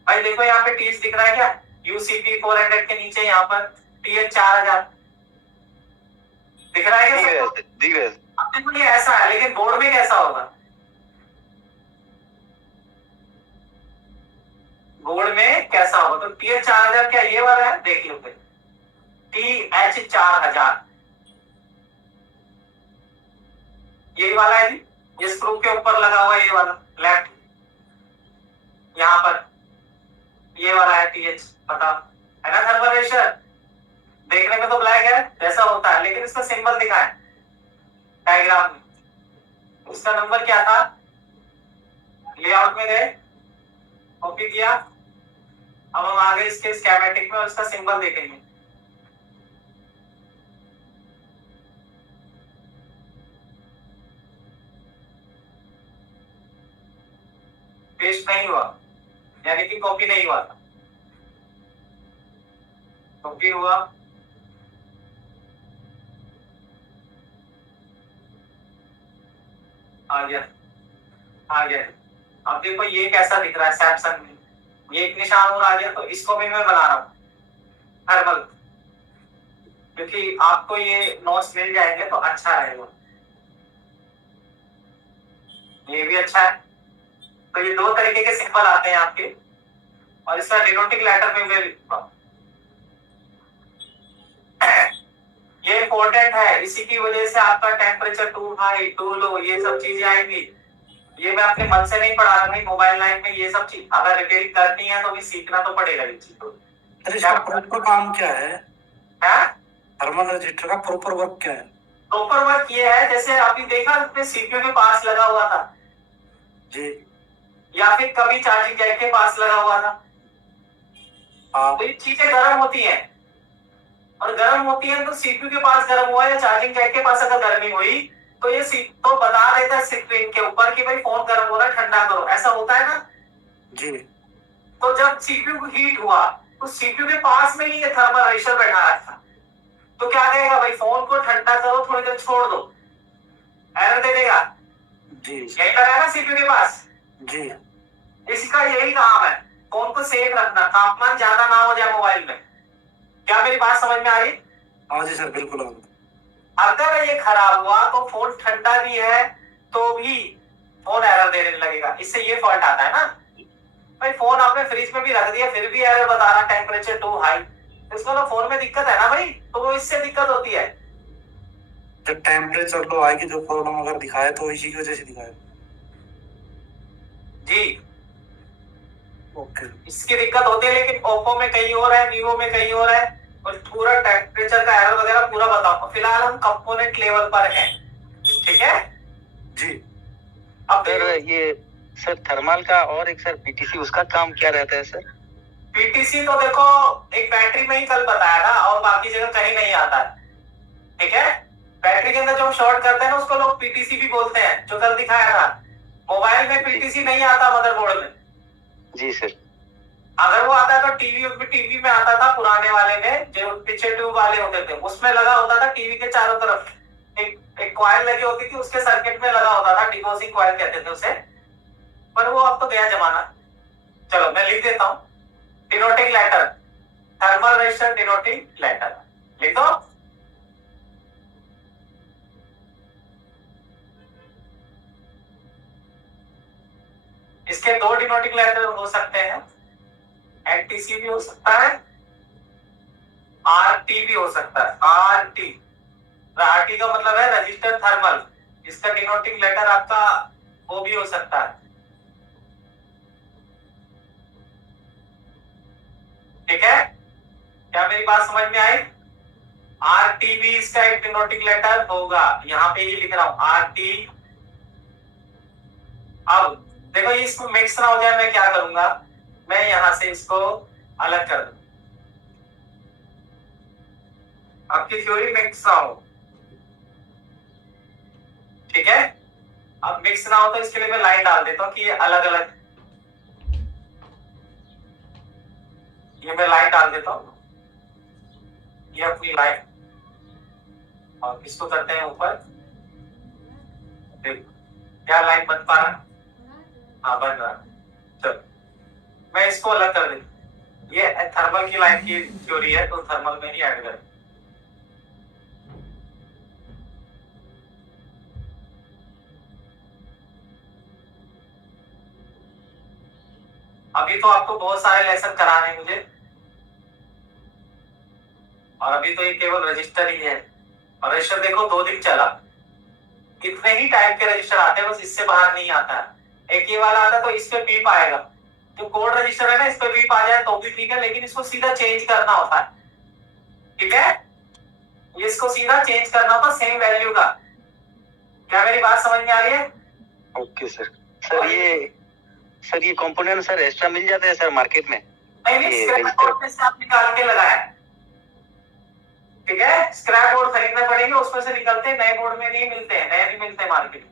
भाई देखो यहाँ पे टीएच दिख रहा है क्या? यूसीपी 400 के नीचे यहाँ पर टीएच 4000 दिख रहा है क्या? दिख रहा है। अब देखो ये ऐसा है, लेकिन बोर्ड में कैसा होगा? बोर्ड में कैसा होगा? तो टीएच 4000 क्या ये वाला है? देख लो फिर, टीएच 4000 यही वाला है जी, ये स्क्रू के ऊपर लगा हुआ है, ये वाला लेफ्ट, यहाँ पर ये वाला है टीएच, पता है ना? थर्मल रजिस्टर देखने में तो ब्लैक है, वैसा होता है, लेकिन इसका सिंबल दिखा है डायग्राम में। उसका नंबर क्या था? लेआउट में गए, कॉपी किया, अब हम आ गए इसके स्कीमेटिक में और इसका सिंबल देखेंगे। पेस्ट नहीं हुआ, यानी कि कॉपी नहीं हुआ था। कॉपी हुआ, आ गया, आ गया। अब देखो ये कैसा दिख रहा है सैमसंग में, ये एक निशान और आ गया, तो इसको भी मैं बना रहा हूँ थर्मल, क्योंकि आपको ये नोट्स मिल जाएंगे तो अच्छा रहेगा। ये भी अच्छा है। तो ये 2 तरीके के सिंबल आते हैं आपके, और इसका डिनोटिंग लेटर में मैं लिखूंगा। ये इंपॉर्टेंट है, इसी की वजह से आपका temperature to high to low ये सब चीजें आएंगी। ये मैं अपने मन से नहीं पढ़ा रहा, नहीं मोबाइल लाइन में ये सब चीज अगर रिपेयरिंग करनी है तो भी सीखना तो पड़ेगा इस चीज को। सर इसका प्रॉपर काम क्या है? थर्मल रजिस्टर का प्रॉपर वर्क क्या है? प्रॉपर वर्क ये है, जैसे अभी देखा अपने सीपीयू के पास लगा हुआ था जी, या फिर कभी चार्जिंग जैक के पास लगा हुआ था, हाँ तो ये चीजें गर्म होती हैं, और गर्म होती है तो सीपीयू के पास गर्म हुआ या चार्जिंग जैक के पास अगर गर्मी हुई तो ये तो बता देता है स्क्रीन के ऊपर कि भाई फोन गर्म हो रहा है, ठंडा करो, ऐसा होता है ना जी। तो जब सीपीयू को हीट हुआ तो सीपीयू के पास में ही ये थर्मल रजिस्टर बैठा रखा, तो क्या कहेगा भाई फोन को ठंडा करो, थोड़ी देर छोड़ दो, एरर दे देगा। जी यही कर रहा है ना सीपीयू के पास। जी इसका यही काम है, फोन को सेफ रखना, तापमान ज्यादा ना हो जाए मोबाइल में। क्या मेरी बात समझ में आ रही? हाँ जी सर, बिल्कुल। अगर ये खराब हुआ तो फोन ठंडा भी है तो भी फोन एरर देने लगेगा, इससे ये फॉल्ट आता है ना भाई। फोन आपने फ्रिज में भी रख दिया फिर भी एरर बता रहा, टेम्परेचर टू हाई, इसको तो फोन में दिक्कत है ना भाई, तो वो इससे दिक्कत होती है। जब टेम्परेचर लो आएगी जो प्रॉब्लम अगर दिखाए तो इसी की वजह से दिखाए। जी ओके। इसकी दिक्कत होती है, लेकिन ओप्पो में कहीं और है, वीवो में कहीं और है, और पूरा टेम्परेचर का एरर वगैरह पूरा बताऊंगा। फिलहाल हम कंपोनेंट लेवल पर हैं, ठीक है जी। अब सर ये सर थर्मल का और एक सर पीटीसी, उसका काम क्या रहता है सर? पीटीसी तो देखो एक बैटरी में ही कल बताया था और बाकी जगह कहीं नहीं आता है, ठीक है। बैटरी के अंदर जो शॉर्ट करते हैं ना उसको लोग पीटीसी भी बोलते हैं, जो कल दिखाया था। मोबाइल में पीटीसी नहीं आता मदरबोर्ड में। जी सर। अगर वो आता तो टीवी में आता था, पुराने वाले में जो पीछे ट्यूब वाले होते थे उसमें लगा होता था, टीवी के चारों तरफ एक कॉइल लगी होती थी, उसके सर्किट में लगा होता था, डिगोसिंग कॉइल कहते थे उसे। पर वो अब तो गया जमाना। चलो मैं लिख देता हूँ, denoting letter, thermal register denoting letter लिख दो। इसके दो डिनोटिंग लेटर हो सकते हैं, एनटीसी भी हो सकता है, आरटी भी हो सकता है। आरटी आरटी का मतलब है रजिस्टर थर्मल, इसका डिनोटिंग लेटर आपका वो भी हो सकता है, ठीक है। क्या मेरी बात समझ में आई? आरटी भी इसका एक डिनोटिंग लेटर होगा, यहाँ पे ही लिख रहा हूं आरटी। अब देखो इसको मिक्स ना हो जाए, मैं क्या करूंगा, मैं यहां से इसको अलग कर दूं, आपकी थ्योरी मिक्स ना हो, ठीक है। अब मिक्स ना हो तो इसके लिए मैं लाइन डाल देता हूं कि ये अलग अलग, ये मैं लाइन डाल देता हूं, ये अपनी लाइन, और इसको करते हैं ऊपर। देखो क्या लाइन बन पा रहा है? हाँ बन रहा है। चलो मैं इसको अलग कर देता, ये थर्मल की लाइन की थ्योरी है तो थर्मल में ही ऐड करें। अभी तो आपको बहुत सारे लेसन कराने हैं मुझे, और अभी तो ये केवल रजिस्टर ही है, और रजिस्टर देखो 2 दिन चला, कितने ही टाइप के रजिस्टर आते हैं, बस इससे बाहर नहीं आता है। एक ये वाला आता तो इस पे बीप आएगा, जो कोड रजिस्टर है ना इस पे बीप आ जाए तो भी ठीक है, लेकिन इसको सीधा चेंज करना होता है, ठीक है। इसको सीधा चेंज करना होता सेम वैल्यू का। क्या मेरी बात समझ में आ रही है? Okay sir. सर ये कंपोनेंट सर एक्स्ट्रा मिल जाते हैं सर मार्केट में? नहीं ये स्क्रैप register। बोर्ड में से आप निकाल के लगाया, ठीक है। स्क्रैप बोर्ड खरीदना पड़ेगा, उसमें से निकलते हैं, नए बोर्ड में नहीं मिलते हैं, नए नहीं मिलते मार्केट में।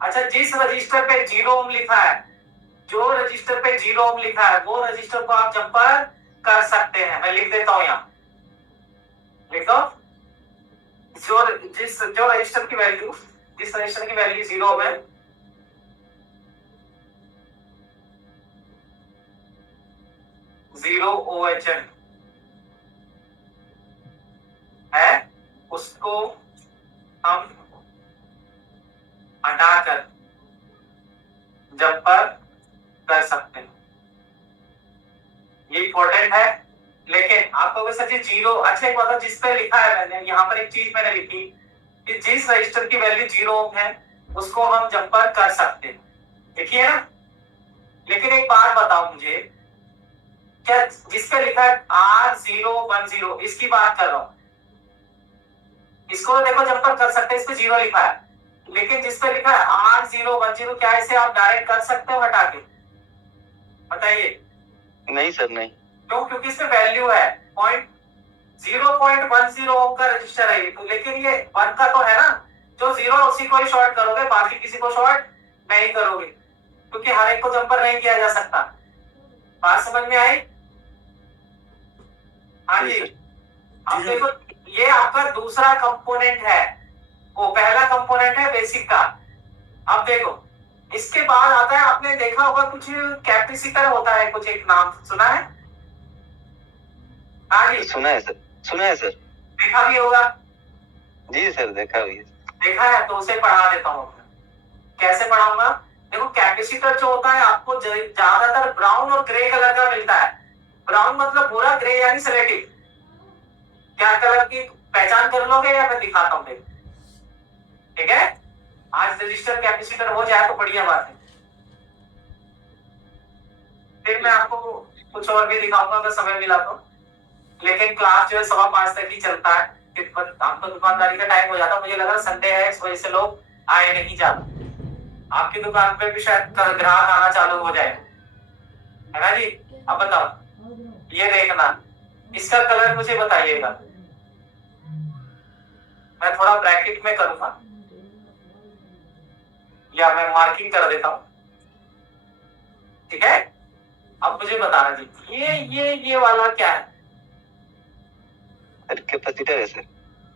अच्छा जिस रजिस्टर पे 0 ओम लिखा है, जो रजिस्टर पे 0 ओम लिखा है वो रजिस्टर को आप जंपर कर सकते हैं, मैं लिख देता हूं यहाँ, लिख दो। जो रजिस्टर की वैल्यू, जिस रजिस्टर की वैल्यू 0 ओम है, जीरो OHM है, उसको हम हटाकर जंपर कर सकते हैं, ये इम्पोर्टेंट है। लेकिन आपको अगर सर जी जीरो, अच्छा एक बात जिस पे लिखा है मैंने यहाँ पर एक चीज मैंने लिखी कि जिस रजिस्टर की वैल्यू 0 ओम है उसको हम जंपर कर सकते हैं, देखिए ना। लेकिन एक बात बताओ मुझे, क्या जिस पे लिखा है R010, इसकी बात कर रहा हूं, इसको तो देखो जंपर कर सकते हैं, इस पे 0 लिखा है। लेकिन जिस पे लिखा है R010, क्या इसे आप डायरेक्ट कर सकते हो हटा के? बताइए। नहीं सर, नहीं। क्यों? क्योंकि इसमें वैल्यू है 0.10 ओम का रजिस्टर है ये तो, लेकिन ये 1 का तो है ना, जो 0 उसी को ही शॉर्ट करोगे, बाकी किसी को शॉर्ट नहीं करोगे, क्योंकि हर एक को जंपर नहीं किया जा सकता। बात समझ में आई? हाँ जी। अब देखो ये आपका दूसरा कंपोनेंट है, वो पहला कंपोनेंट है बेसिक का। अब देखो इसके बाद आता है, आपने देखा होगा कुछ कैपेसिटर होता है, कुछ एक नाम सुना है? हाँ जी, सुना है सर, सुना है सर। देखा भी होगा? जी सर, देखा भी है। देखा है, तो उसे पढ़ा देता हूँ। कैसे पढ़ाऊंगा? देखो कैपेसिटर जो होता है आपको ज्यादातर ब्राउन और ग्रे कलर का मिलता है। ब्राउन मतलब भूरा, ग्रे यानी सेलेक्टिव। क्या कलर की पहचान कर लोगे या मैं दिखाता हूँ? ठीक है, आज रजिस्टर कैपेसिटर हो जाए तो बढ़िया बात है। फिर मैं आपको कुछ और भी दिखाऊंगा अगर समय मिला तो, लेकिन क्लास जो है 5:15 तक ही चलता है। हम तो दुकानदारी का टाइम हो जाता, मुझे लगा संडे है इस वजह से लोग आए नहीं जाते। आपकी दुकान पे भी शायद ग्राहक आना चालू हो जाए, है ना जी? अब बताओ, ये देखना, इसका कलर मुझे बताइएगा। मैं थोड़ा ब्रैकेट में करूंगा या मैं मार्किंग कर देता हूं, ठीक है? अब मुझे बताना जी, ये वाला क्या है? कैपेसिटर है सर।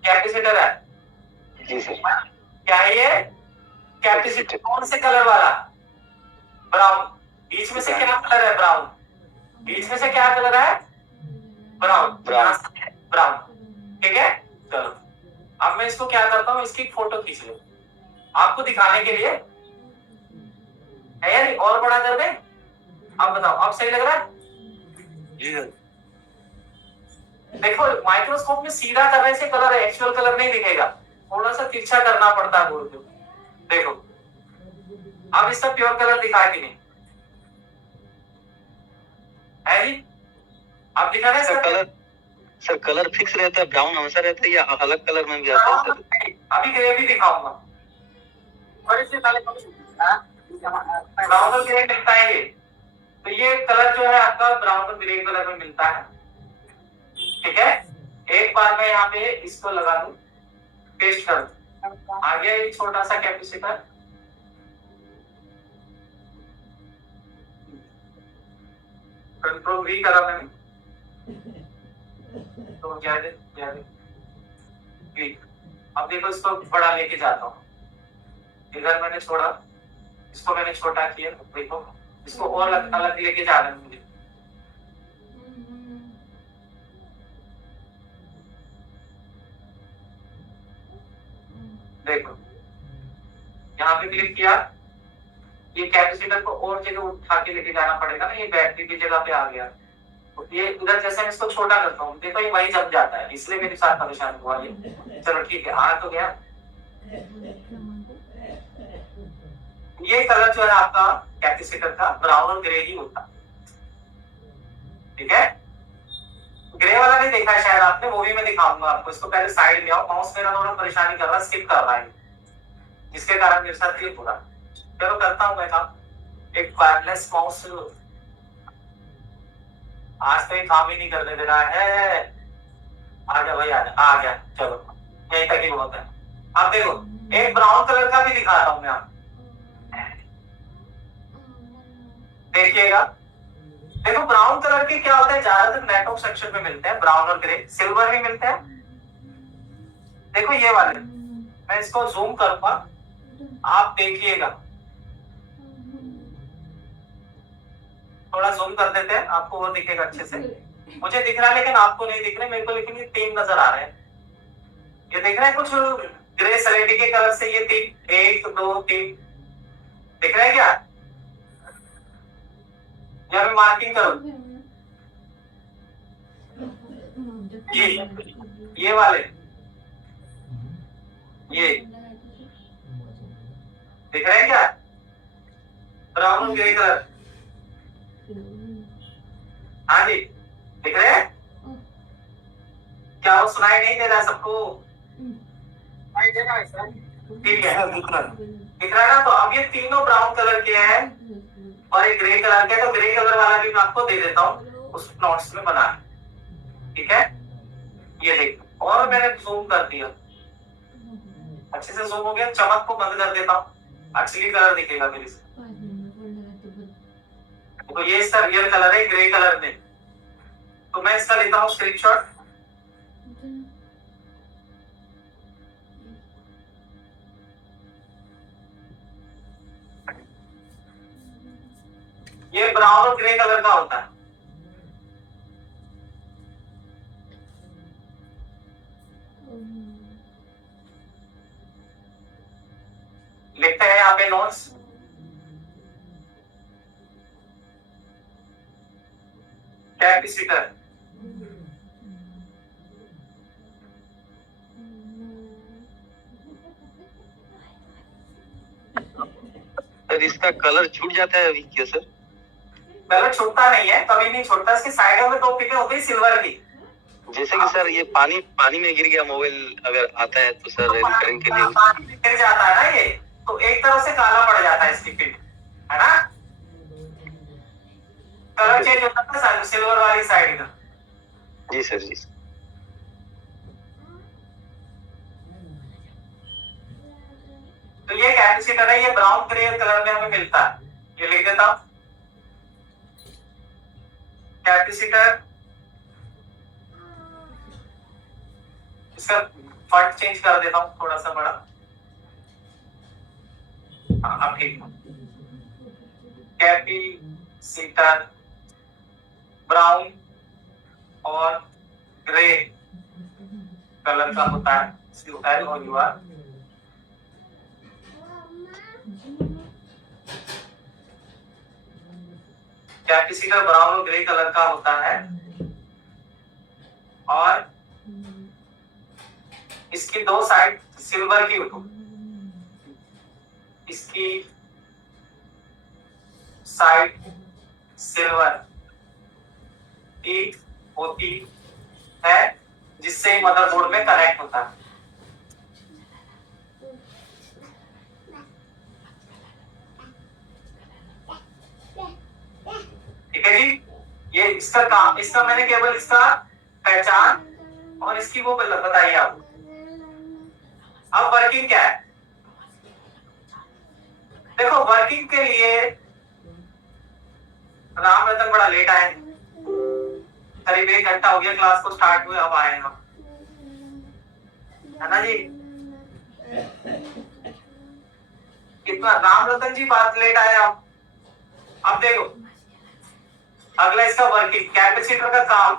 कैपेसिटर है? जी सर। क्या है ये? कैपेसिटर। कौन से कलर वाला? ब्राउन। बीच में से क्या कलर है? ब्राउन। बीच में से क्या कलर है? ब्राउन। ब्राउन, ठीक है। चलो अब मैं इसको क्या करता हूँ, इसकी फोटो खींच लो आपको दिखाने के लिए, है या नहीं? और बड़ा कर दे? अब बताओ, अब सही लग रहा है? जी सर। देखो माइक्रोस्कोप में सीधा करने से कलर एक्चुअल कलर नहीं दिखेगा, थोड़ा सा तिरछा करना पड़ता है बोल दो। देखो अब इसका प्योर कलर दिखा कि नहीं है जी? अब दिखा रहे sir colour, sir colour fix रहता है, ब्राउन हमेशा रहता है या अलग कलर में भी आता है सर? अभी ग्रे भी दिखाऊंगा, और इससे पहले ब्राउन और ग्रे मिलता है ये, तो ये कलर जो है आपका ब्राउन और ग्रे कलर में मिलता है, ठीक है। एक बार मैं यहाँ पे इसको लगा दूं, पेस्ट कर दूं, आ गया ये छोटा सा कैपेसिटर। कंट्रोल V करा मैंने, तो ज्यादा V। अब देखो इसको बड़ा लेके जाता हूँ, इधर मैंने छोड़ा, इसको मैंने छोटा किया, देखो इसको और अलग लेके जा रहे हैं मुझे। देखो यहाँ पे क्लिक किया, ये कैपेसिटर को और जगह उठा के लेके जाना पड़ेगा ना, ये बैटरी की जगह पे आ गया। तो ये उधर जैसे मैं इसको छोटा करता हूँ, देखो ये वही जम जाता है, इसलिए मेरे साथ परेशान हुआ ये। चलो ठीक है, आ तो गया। ये कलर जो है आपका कैपेसिटर का ब्राउन और ग्रे ही होता, ठीक है। ग्रे वाला नहीं देखा है शायद आपने, वो भी मैं दिखाऊंगा आपको। इसको पहले साइड में आओ, माउस मेरा थोड़ा परेशानी कर रहा है, स्किप कर रहा है, जिसके कारण मेरे साथ क्लिक हो रहा। चलो करता हूँ मैं काम। एक वायरलेस माउस आज तो ये काम ही नहीं करने दे रहा है। आ गया भाई, आ गया। चलो यहीं तक ही बहुत है। अब देखो एक ब्राउन कलर का भी दिखाता हूँ मैं आपको, देखिएगा। देखो ब्राउन कलर के क्या होते हैं, ज्यादातर नेटवर्क सेक्शन में मिलते हैं, ब्राउन और ग्रे, सिल्वर भी मिलते हैं। देखो ये वाले, मैं इसको जूम करूंगा, आप देखिएगा, थोड़ा जूम कर देते हैं, आपको वो दिखेगा अच्छे से। मुझे दिख रहा है लेकिन आपको नहीं दिख रहे मेरे को, लेकिन ये 3 नजर आ रहे हैं। ये देख रहे हैं कुछ ग्रे सलेटी के कलर से, ये 3, 1 2 3 दिख रहे हैं क्या? यहाँ पे मार्किंग करो, ये वाले, ये दिख रहे हैं क्या? ब्राउन ग्रे कलर, हाँ जी दिख रहे हैं क्या? वो सुनाई नहीं दे रहा सबको? ठीक है, दिख रहा है। दिख रहा है ना? तो अब ये तीनों ब्राउन कलर के हैं और एक ग्रे कलर के, तो ग्रे कलर वाला भी मैं आपको दे देता हूँ उस नोट्स में बना, ठीक है? ये देखो, और मैंने जूम कर दिया, अच्छे से जूम हो गया। चमक को बंद कर देता हूँ, असली कलर दिखेगा मेरे से। तो ये इसका रियल कलर है ग्रे कलर में, तो मैं इसका लेता हूँ स्क्रीनशॉट। ये ब्राउन और ग्रे कलर का होता है। लिखते हैं यहाँ पे नोट्स। कैपेसिटर, सर इसका कलर छूट जाता है अभी क्या सर? कलर छूटता नहीं है, कभी नहीं छूटता। इसकी साइडों में 2 पिकें होती है सिल्वर की। जैसे कि सर ये पानी में गिर गया मोबाइल अगर आता है तो सर रिपेयरिंग के लिए पानी में गिर जाता है ना ये, तो एक तरफ से काला पड़ जाता है इसकी पिन, है ना? कलर चेंज होता है सिल्वर वाली साइड का। जी सर, जी सर। तो ये कैपेसिटर है, ये ब्राउन ग्रे कलर में हमें मिलता है। ये लिख देता हूं, कैपेसिटर। इसका फॉन्ट चेंज कर देता हूं थोड़ा सा बड़ा। हाँ अब ठीक है। कैपेसिटर ब्राउन और ग्रे कलर का होता है, सिल्वर और यूआर। कैपेसिटर ब्राउन और ग्रे कलर का होता है और इसकी 2 साइड सिल्वर की होती, इसकी साइड सिल्वर की होती है, जिससे मदरबोर्ड में कनेक्ट होता है। ठीक है जी, ये इसका काम, इसका मैंने केवल इसका पहचान और इसकी वो बताइए आप। अब वर्किंग क्या है? देखो वर्किंग के लिए राम रतन बड़ा लेट आए, करीब 1 घंटा हो गया क्लास को स्टार्ट हुए, अब आए हम, है ना जी? कितना राम रतन जी बात लेट आए आप। अब देखो अगला इसका वर्किंग, कैपेसिटर का काम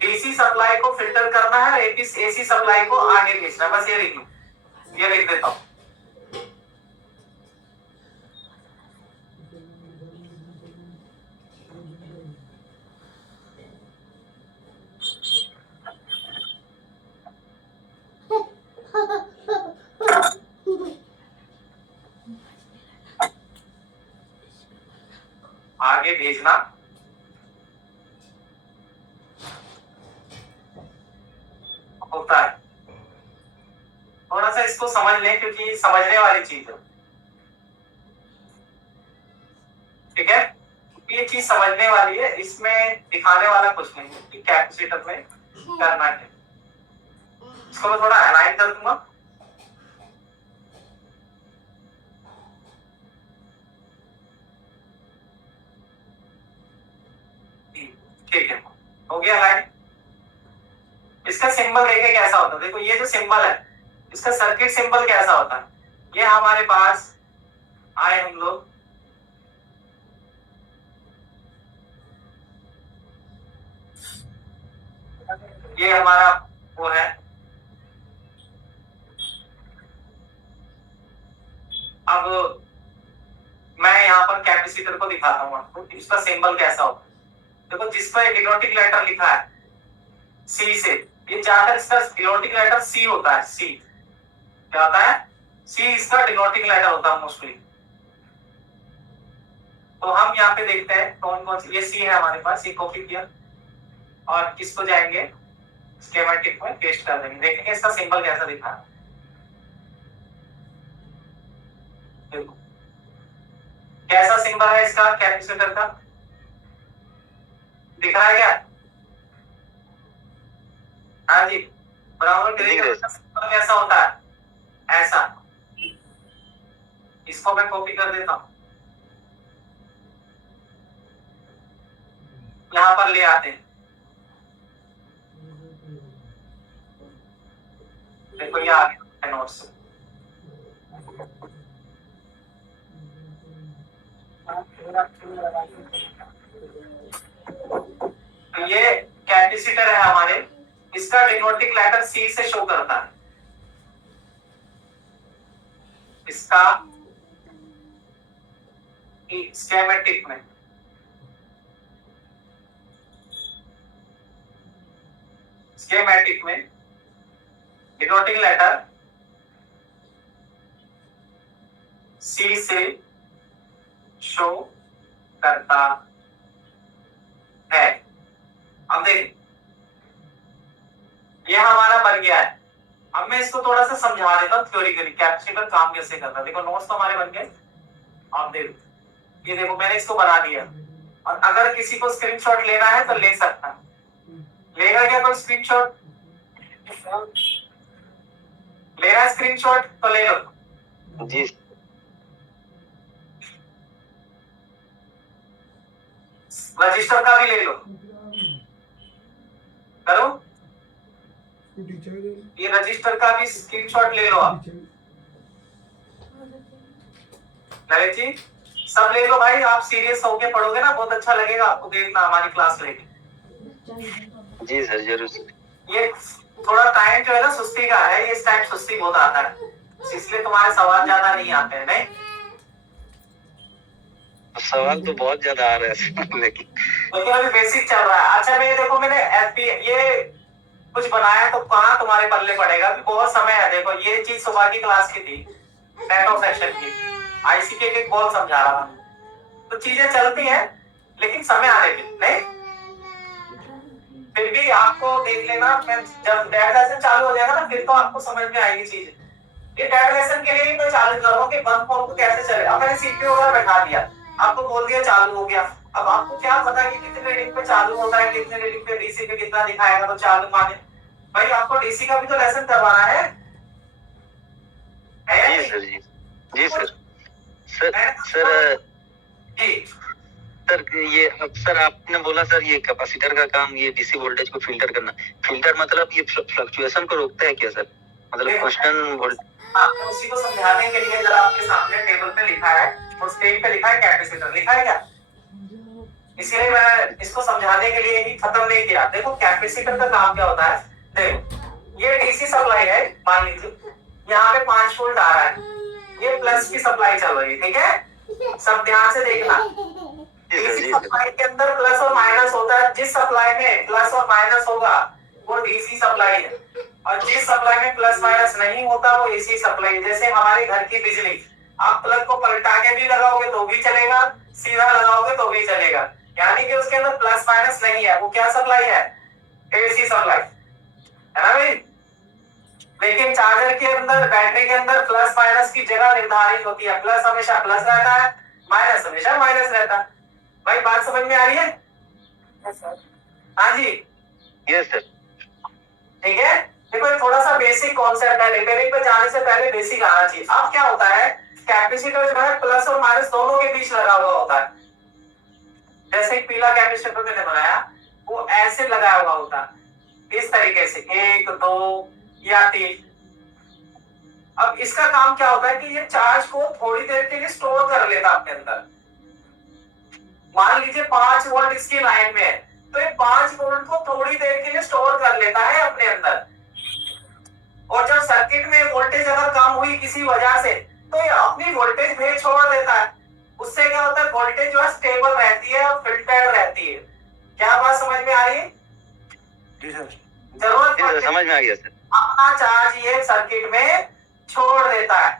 डीसी सप्लाई को फिल्टर करना है, एसी सप्लाई को आगे भेजना है। बस ये लिख लो, ये लिख देता हूं। आगे भेजना होता है। थोड़ा सा इसको समझ लें क्योंकि समझने वाली चीज है, ठीक है? ये चीज समझने वाली है, इसमें दिखाने वाला कुछ नहीं है कि कैपेसिटर में करना है। इसको मैं थोड़ा अलाइन कर दूंगा। ठीक है, हो गया अलाइन। इसका सिंबल देखें कैसा होता है। देखो ये जो सिंबल है, इसका सर्किट सिंबल कैसा होता है। ये हमारे पास आए हम लोग, ये हमारा वो है। अब मैं यहाँ पर कैपेसिटर को दिखाता हूँ आपको, इसका सिंबल कैसा होता है। देखो जिस पर डिनोटिंग लेटर लिखा है सी से, ये जाकर इसका डिनोटिंग लेटर सी होता है। सी क्या होता है? सी इसका डिनोटिंग लेटर होता है मोस्टली। तो हम यहाँ पे देखते हैं कौन कौन सी, ये सी है हमारे पास, ये कॉपी किया और किसको जाएंगे स्कीमेटिक में पेस्ट कर देंगे। देखेंगे इसका सिंबल कैसा दिखा है। देखो कैसा सिंबल है इसका कैपेसिटर का, दिख रहा है क्या? हाँ जी, ब्राउन ग्रे का सिंबल कैसा होता है? ऐसा। इसको मैं कॉपी कर देता हूं, यहां पर ले आते हैं। देखो ये आ गया नोट्स। तो ये कैपेसिटर है हमारे, इसका डिनोटिंग लेटर सी से शो करता है। इसका स्कीमेटिक में डिनोटिंग लेटर सी से शो करता है। अब देखिए ये हमारा बन गया है। अब मैं इसको थोड़ा सा समझा देता हूँ थ्योरिकली कैपेसिटर काम कैसे करता है। देखो नोट्स तो हमारे बन गए, आप देखो ये देखो मैंने इसको बना दिया, और अगर किसी को स्क्रीनशॉट लेना है तो ले सकता है। लेगा क्या कोई स्क्रीनशॉट? लेना है स्क्रीनशॉट तो ले लो जी। रजिस्टर का भी ले लो, करो ये रजिस्टर का भी स्क्रीनशॉट ले लो आप। ललित जी सब ले लो भाई, आप सीरियस होके पढ़ोगे ना बहुत अच्छा लगेगा आपको देखना हमारी क्लास लेके। जी सर जरूर सर। ये थोड़ा टाइम जो है ना सुस्ती का है, ये इस टाइम सुस्ती बहुत आता है, इसलिए तुम्हारे सवाल ज्यादा नहीं आते हैं। नहीं सवाल तो बहुत ज्यादा आ रहा है लेकिन अभी बेसिक चल रहा है। अच्छा मैं देखो मैंने एफपी ये कुछ बनाया तो कहाँ तुम्हारे पल्ले पड़ेगा, अभी बहुत समय है। देखो ये चीज सुबह की क्लास की थी, नेट ऑफ सेक्शन की, आईसीके के बहुत समझा रहा था। तो चीजें चलती हैं लेकिन समय आने की नहीं, फिर भी आपको देख लेना, जब डेट लेसन चालू हो जाएगा ना फिर तो आपको समझ में आएगी चीज। ये डेट लेसन के लिए ही मैं चालू कर रहा हूँ कि बंद फॉर्म को कैसे चले। अब मैंने सीपीयू वगैरह बैठा दिया, आपको बोल दिया चालू हो गया। अब आपको क्या पता कि कितने रीडिंग पे चालू होता है, कितने रीडिंग पे डीसी पे कितना दिखाएगा तो चालू माने। भाई आपको डीसी का भी तो लेसन करवाना है जी सर। जी सर। सर जी सर ये अब सर आपने बोला सर ये कैपेसिटर का काम ये डीसी वोल्टेज को फिल्टर करना। फिल्टर मतलब ये फ्लक्चुएशन को रोकता है क्या सर? मतलब कांस्टेंट वोल्टेज। आपको उसी को समझाने के लिए जरा आपके सामने टेबल पे लिखा है, उस पेज पे लिखा है कैपेसिटर, लिखा है क्या? इसलिए मैं इसको समझाने के लिए ही खत्म नहीं किया। देखो कैपेसिटर का काम क्या होता है, देखो ये डीसी सप्लाई है, मान लीजिए यहाँ पे 5 वोल्ट आ रहा है, ये प्लस की सप्लाई चल रही है, ठीक है? सब ध्यान से देखना, डीसी सप्लाई के अंदर प्लस और माइनस होता है। जिस सप्लाई में प्लस और माइनस होगा वो डीसी सप्लाई है, और जिस सप्लाई में प्लस माइनस नहीं होता वो एसी सप्लाई। जैसे हमारे घर की बिजली, आप प्लग को पलटा के भी लगाओगे तो भी चलेगा, सीधा लगाओगे तो भी चलेगा, यानी कि उसके अंदर प्लस माइनस नहीं है, वो क्या सप्लाई है? एसी सप्लाई है ना भाई। लेकिन चार्जर के अंदर, बैटरी के अंदर प्लस माइनस की जगह निर्धारित होती है, प्लस हमेशा प्लस रहता है, माइनस हमेशा माइनस रहता है। भाई बात समझ में आ रही है? हाँ जी यस सर। ठीक है। देखो थोड़ा सा बेसिक कॉन्सेप्ट है, रिपेयरिंग पे जाने से पहले बेसिक आना चाहिए। अब क्या होता है, कैपेसिटर जो है प्लस और माइनस दोनों के बीच लगा हुआ होता है। जैसे एक पीला कैपेसिटर मैंने बनाया वो ऐसे लगा हुआ होता है, इस तरीके से 1 2 या 3। अब इसका काम क्या होता है कि ये चार्ज को थोड़ी देर के लिए स्टोर कर लेता है अपने अंदर। मान लीजिए 5 वोल्ट इसकी लाइन में है, तो ये 5 वोल्ट को थोड़ी देर के लिए स्टोर कर लेता है अपने अंदर, और जब सर्किट में वोल्टेज अगर कम हुई किसी वजह से तो ये अपनी वोल्टेज भेज छोड़ देता है। उससे क्या होता है, वोल्टेज जो है स्टेबल रहती है और फिल्टर्ड रहती है। क्या बात समझ में आ रही है? जी सर। जरूरत जी सर, पड़ने समझ में आ गया सर। अपना चार्ज ये सर्किट में छोड़ देता है।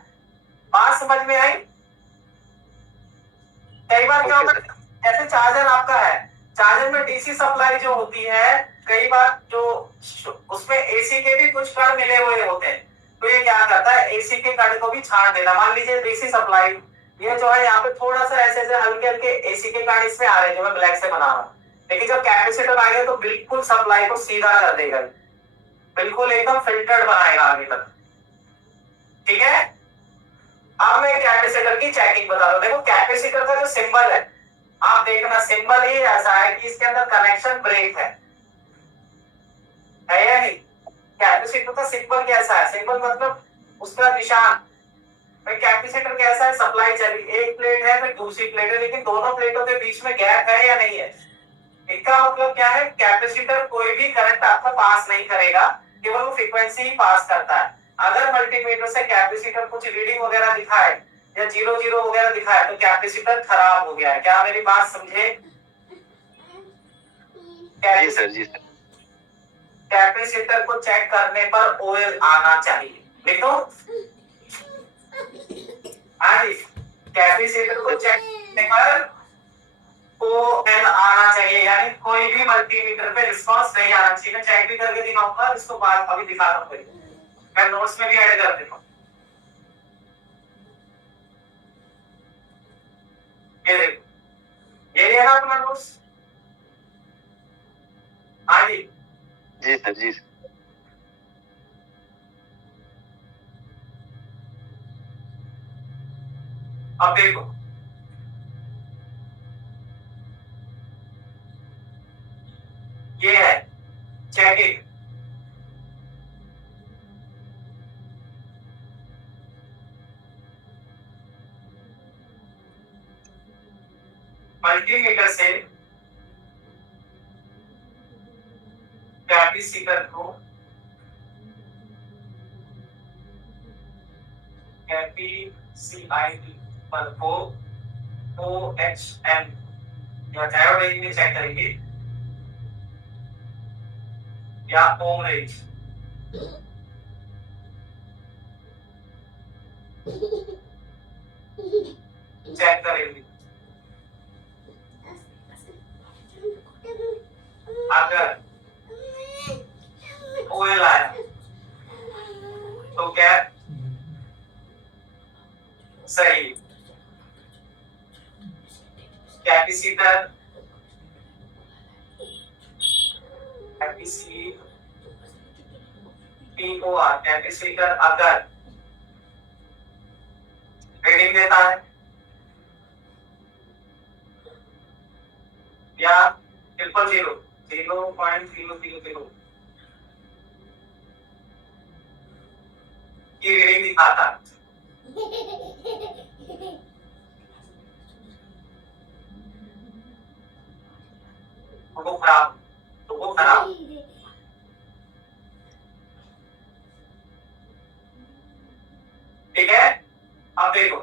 बात समझ में आई? कई बार क्या ओके होता है, जैसे चार्जर आपका है, चार्जर में डीसी सप्लाई जो होती है, कई बार जो उसमें एसी के भी कुछ कण मिले हुए होते हैं, तो ये क्या करता है, एसी के कण को भी छांट देता है। मान लीजिए डीसी सप्लाई ये जो है, यहाँ पे थोड़ा सा ऐसे ऐसे हल्के हल्के एसी के कण इसमें आ रहे हैं जो मैं ब्लैक से बना रहा हूँ, लेकिन जब कैपेसिटर आ गया तो बिल्कुल सप्लाई को सीधा कर देगा, बिल्कुल एकदम फिल्टर्ड बनाएगा आगे तक। ठीक है, अब मैं कैपेसिटर की चेकिंग बता रहा हूं। देखो कैपेसिटर का जो सिंबल है, आप देखना सिंबल ही ऐसा है कि इसके अंदर कनेक्शन ब्रेक है या नहीं? कैपेसिटर का सिंबल कैसा है? सिंबल मतलब उसका निशान। भाई कैपेसिटर कैसा है, सप्लाई चली, एक प्लेट है फिर दूसरी प्लेट है, लेकिन दोनों प्लेटों के बीच में गैप है या नहीं है? इसका मतलब क्या है, कैपेसिटर कोई भी करंट आपको पास नहीं करेगा, केवल वो फ्रीक्वेंसी ही पास करता है। अगर मल्टीमीटर से कैपेसिटर कुछ रीडिंग वगैरह दिखाए या 0 वगैरह दिखाए तो कैपेसिटर खराब हो गया है। क्या मेरी बात समझे? जी सर, जी सर। कैपेसिटर को चेक करने पर ओएल आना चाहिए, लिखो। हाँ जी, कैपेसिटर को चेक करने पर ओएल आना चाहिए, यानी कोई भी मल्टीमीटर पे रिस्पांस नहीं आना चाहिए। मैं चेक भी करके दिखाऊंगा, इसको बाद अभी दिखाता हूँ, मैं नोट्स में भी ऐड कर देता हूँ। ये देखो, ये है ना अपना नोट्स। हाँ जी जी सर, जी सर। अब देखो, ये है चेकिंग। मल्टीमीटर से कैपेसिटर को कैपेसिटी पर को OHM या डायोड रेंज में चेक करेंगे या ओम रेंज। चेक करेंगे, अगर ओएल आया तो क्या सही, कैपेसिटर कैपेसिटर अगर रीडिंग देता है या 0.000 की रीडिंग दिखाता है, वो खराब, तो वो खराब। ठीक है, अब देखो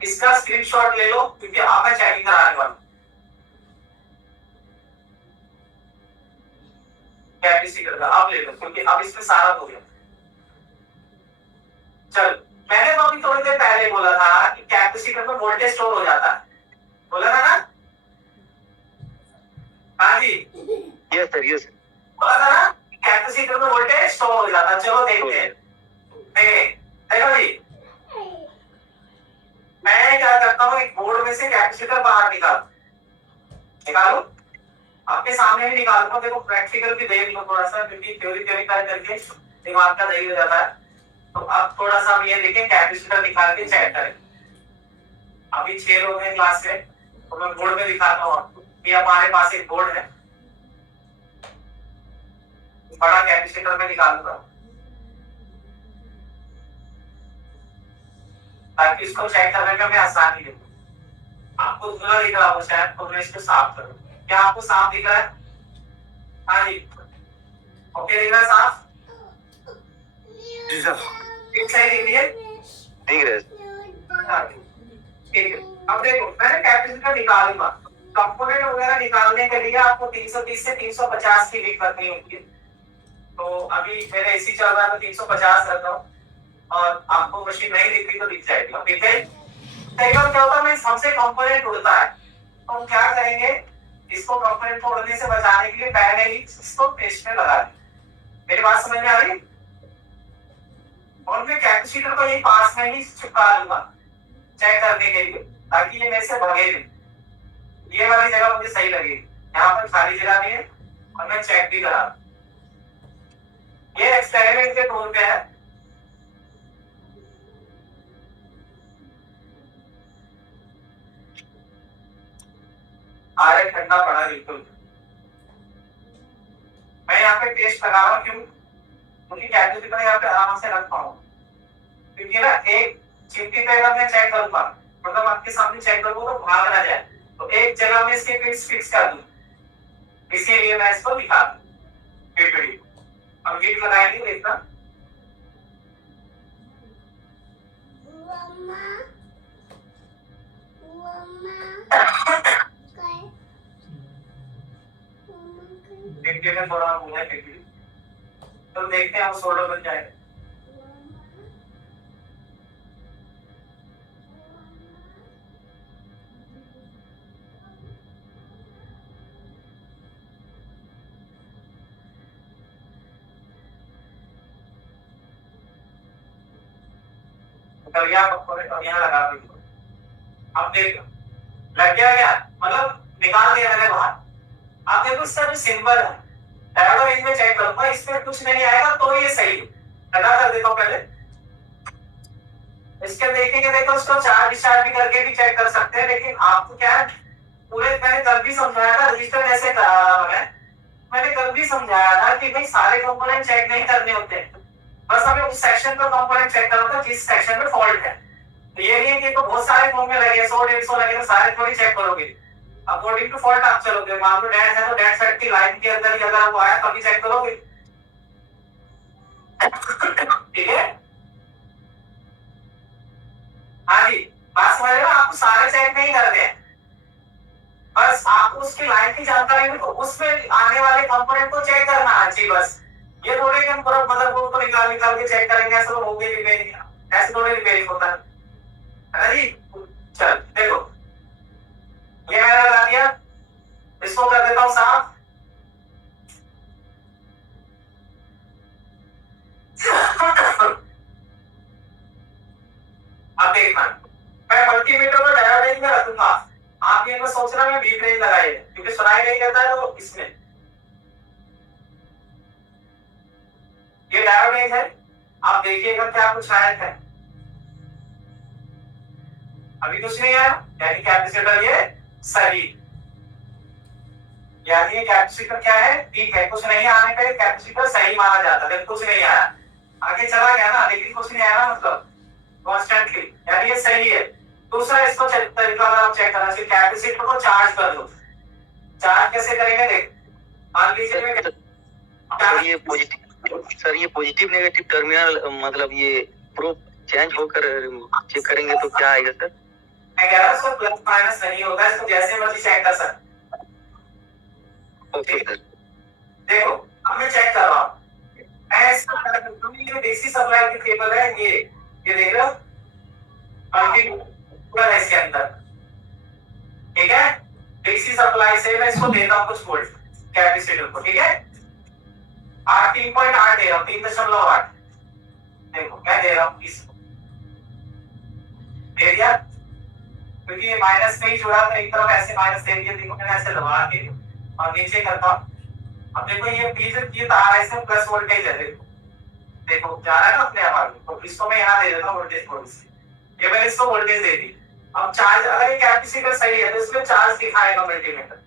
इसका स्क्रीनशॉट ले लो, क्योंकि अब मैं चेकिंग कराने वाला हूं कैपेसिटर का। अब ले लो, क्योंकि अब इसमें सारा हो गया। चल, मैंने तो अभी थोड़ी देर पहले बोला था कि कैपेसिटर में वोल्टेज स्टोर हो जाता है, बोला था ना? हाँ जी, यस सर, यस सर। बोला था ना, कैपेसिटर में वोल्टेज स्टोर हो जाता है। चलो देखते हैं। देखो जी, मैं क्या करता हूँ, एक बोर्ड में से कैपेसिटर बाहर निकालू, आपके सामने भी निकालता हूँ। देखो प्रैक्टिकल भी देख लो थोड़ा सा, क्योंकि थ्योरी कर करके दिमाग का दही हो जाता है। तो अब थोड़ा सा हम ये देखें, कैपेसिटर निकाल के चेक करें। अभी 6 लोग हैं क्लास में, तो मैं बोर्ड में दिखाता हूँ आपको कि हमारे पास एक बोर्ड है, बड़ा कैपेसिटर में निकालूंगा ताकि इसको चेक करने में हमें आसानी हो। आपको धुंधला दिख रहा हो शायद, तो मैं इसको साफ करूँ। क्या आपको साफ दिख रहा है? हाँ जी, ओके दिख रहा है साफ? जी सर। ठीक सही दिख रही है? दिख रहा है। हाँ, ठीक है। अब देखो, मैंने कैपेसिटर निकालूंगा, कंपोनेंट वगैरह निकालने के लिए आपको 330 से 350 की लीड रखनी होती है। तो अभी मेरे एसी चल रहा है तो 350 रख रहा हूँ, और आपको मशीन नहीं दिख रही तो दिख जाएगी। अब दिख गई? कई बार क्या होता है, हमसे कंपोनेंट उड़ता है, तो हम क्या करेंगे, इसको कंपोनेंट को उड़ने से बचाने के लिए पहले ही इसको पेस्ट में लगा दें। मेरी बात समझ में आ रही? और मैं कैपेसिटर को यही पास में ही चिपका दूंगा चेक करने के लिए, ताकि ये मेरे से भागे नहीं। ये वाली जगह मुझे सही लगेगी, यहाँ पर खाली जगह नहीं है और मैं चेक भी करा। ये एक्सपेरिमेंट के तौर पे है। आरे ठंडा पड़ा बिल्कुल। मैं यहाँ पे टेस्ट लगा रहा हूँ, क्यों? क्योंकि कैपेसिटर यहाँ पे आराम से रख पाऊँ, क्योंकि ना एक चिमटी पे अगर मैं चेक करूंगा, मतलब आपके सामने चेक करूंगा तो भाग ना जाए, तो एक जगह में इसके पिक्स फिक्स कर दूं, इसीलिए मैं इसको दिखा पीपीडी। अब गिट लगाएंगे, देखना। में थोड़ा वो है पीपीडी, तो देखते हैं वो सोल्डर बन जाएगा। तो यहाँ लगा दो। अब देख लग गया क्या, मतलब निकाल दिया मैंने बाहर। आप देखो इसका जो सिंबल है, डायोड रेंज में चेक करूंगा, इसमें कुछ नहीं आएगा तो ये सही है। लगा कर देता हूँ पहले इसके, देखेंगे। देखो इसको चार्ज डिस्चार्ज भी करके भी चेक कर सकते हैं, लेकिन आपको क्या है, पूरे मैंने कल भी समझाया था रजिस्टर कैसे करा। मैंने कल भी समझाया था कि भाई सारे कंपोनेंट चेक नहीं करने होते, बस हमें उस सेक्शन का कंपोनेंट चेक करना था जिस सेक्शन में फॉल्ट है। तो ये नहीं है कि तो बहुत सारे फॉर्म में लगे 100-150 लगे तो सारे थोड़ी चेक करोगे। अकॉर्डिंग टू फॉल्ट आप चलोगे। मान लो डेड है तो डेड साइड की लाइन के अंदर ही अगर वो आया तभी चेक करोगे, ठीक है? हाँ जी, बात समझ रहे हो? आपको सारे चेक नहीं करने हैं, बस आपको उसकी लाइन की जानकारी में तो उसमें आने वाले कंपोनेंट को चेक करना है जी। बस ये थोड़े कि हम पूरा मदरबोर्ड को निकाल के चेक करेंगे, ऐसा तो होगी रिपेयरिंग, ऐसे थोड़े रिपेयरिंग होता है ना जी। चल देखो, ये मैंने लगा दिया, इसको कर देता हूं साफ। अब देखना, मैं मल्टीमीटर को डायोड रेंज में रखूंगा। आप ये मत सोचना मैं बीट रेंज लगाई है, क्योंकि सुनाई नहीं देता है तो इसमें ये डायोड रेंज है। आप देखिएगा क्या कुछ आया है, अभी कुछ नहीं आया, यानी कैपेसिटर ये सही, यानी ये कैपेसिटर क्या है, ठीक है। कुछ नहीं आने पे कैपेसिटर सही माना जाता है। कुछ नहीं आया, आगे चला गया ना, लेकिन कुछ नहीं आया ना, मतलब कॉन्स्टेंटली, यानी ये सही है। दूसरा इसको तरीका आप चेक करना चाहिए, कैपेसिटर को चार्ज कर दो। चार्ज कैसे करेंगे देख, मान लीजिए मैं सर ये पॉजिटिव नेगेटिव टर्मिनल, मतलब ये प्रूफ चेंज होकर चेक करेंगे तो क्या आएगा सर? मैं कह रहा हूँ प्लस माइनस नहीं होगा, इसको जैसे मर्जी चेक कर सकते। ओके सर, देखो अब मैं चेक कर रहा हूँ, ये डीसी सप्लाई की केबल है, ये देख रहे हो, पूरा है इसके अंदर, ठीक है। डीसी सप्लाई से मैं इसको देता हूँ कुछ वोल्ट कैपेसिटर को, ठीक है। 3.8 दे रहा हूँ, 3.8 देखो मैं दे रहा हूँ, इसको दे दिया, क्योंकि ये माइनस में ही जुड़ा था, एक तरफ ऐसे माइनस दे दिया। देखो मैंने ऐसे दबा के और नीचे करता हूँ। अब देखो ये बीच ये तार है, इसमें प्लस वोल्टेज है, देखो जा रहा है ना अपने आप आगे। तो इसको मैं यहाँ दे देता हूँ वोल्टेज थोड़ी सी, ये मैंने इसको वोल्टेज दे दी। अब चार्ज, अगर ये कैपेसिटर सही है तो इसमें चार्ज दिखाएगा मल्टीमीटर।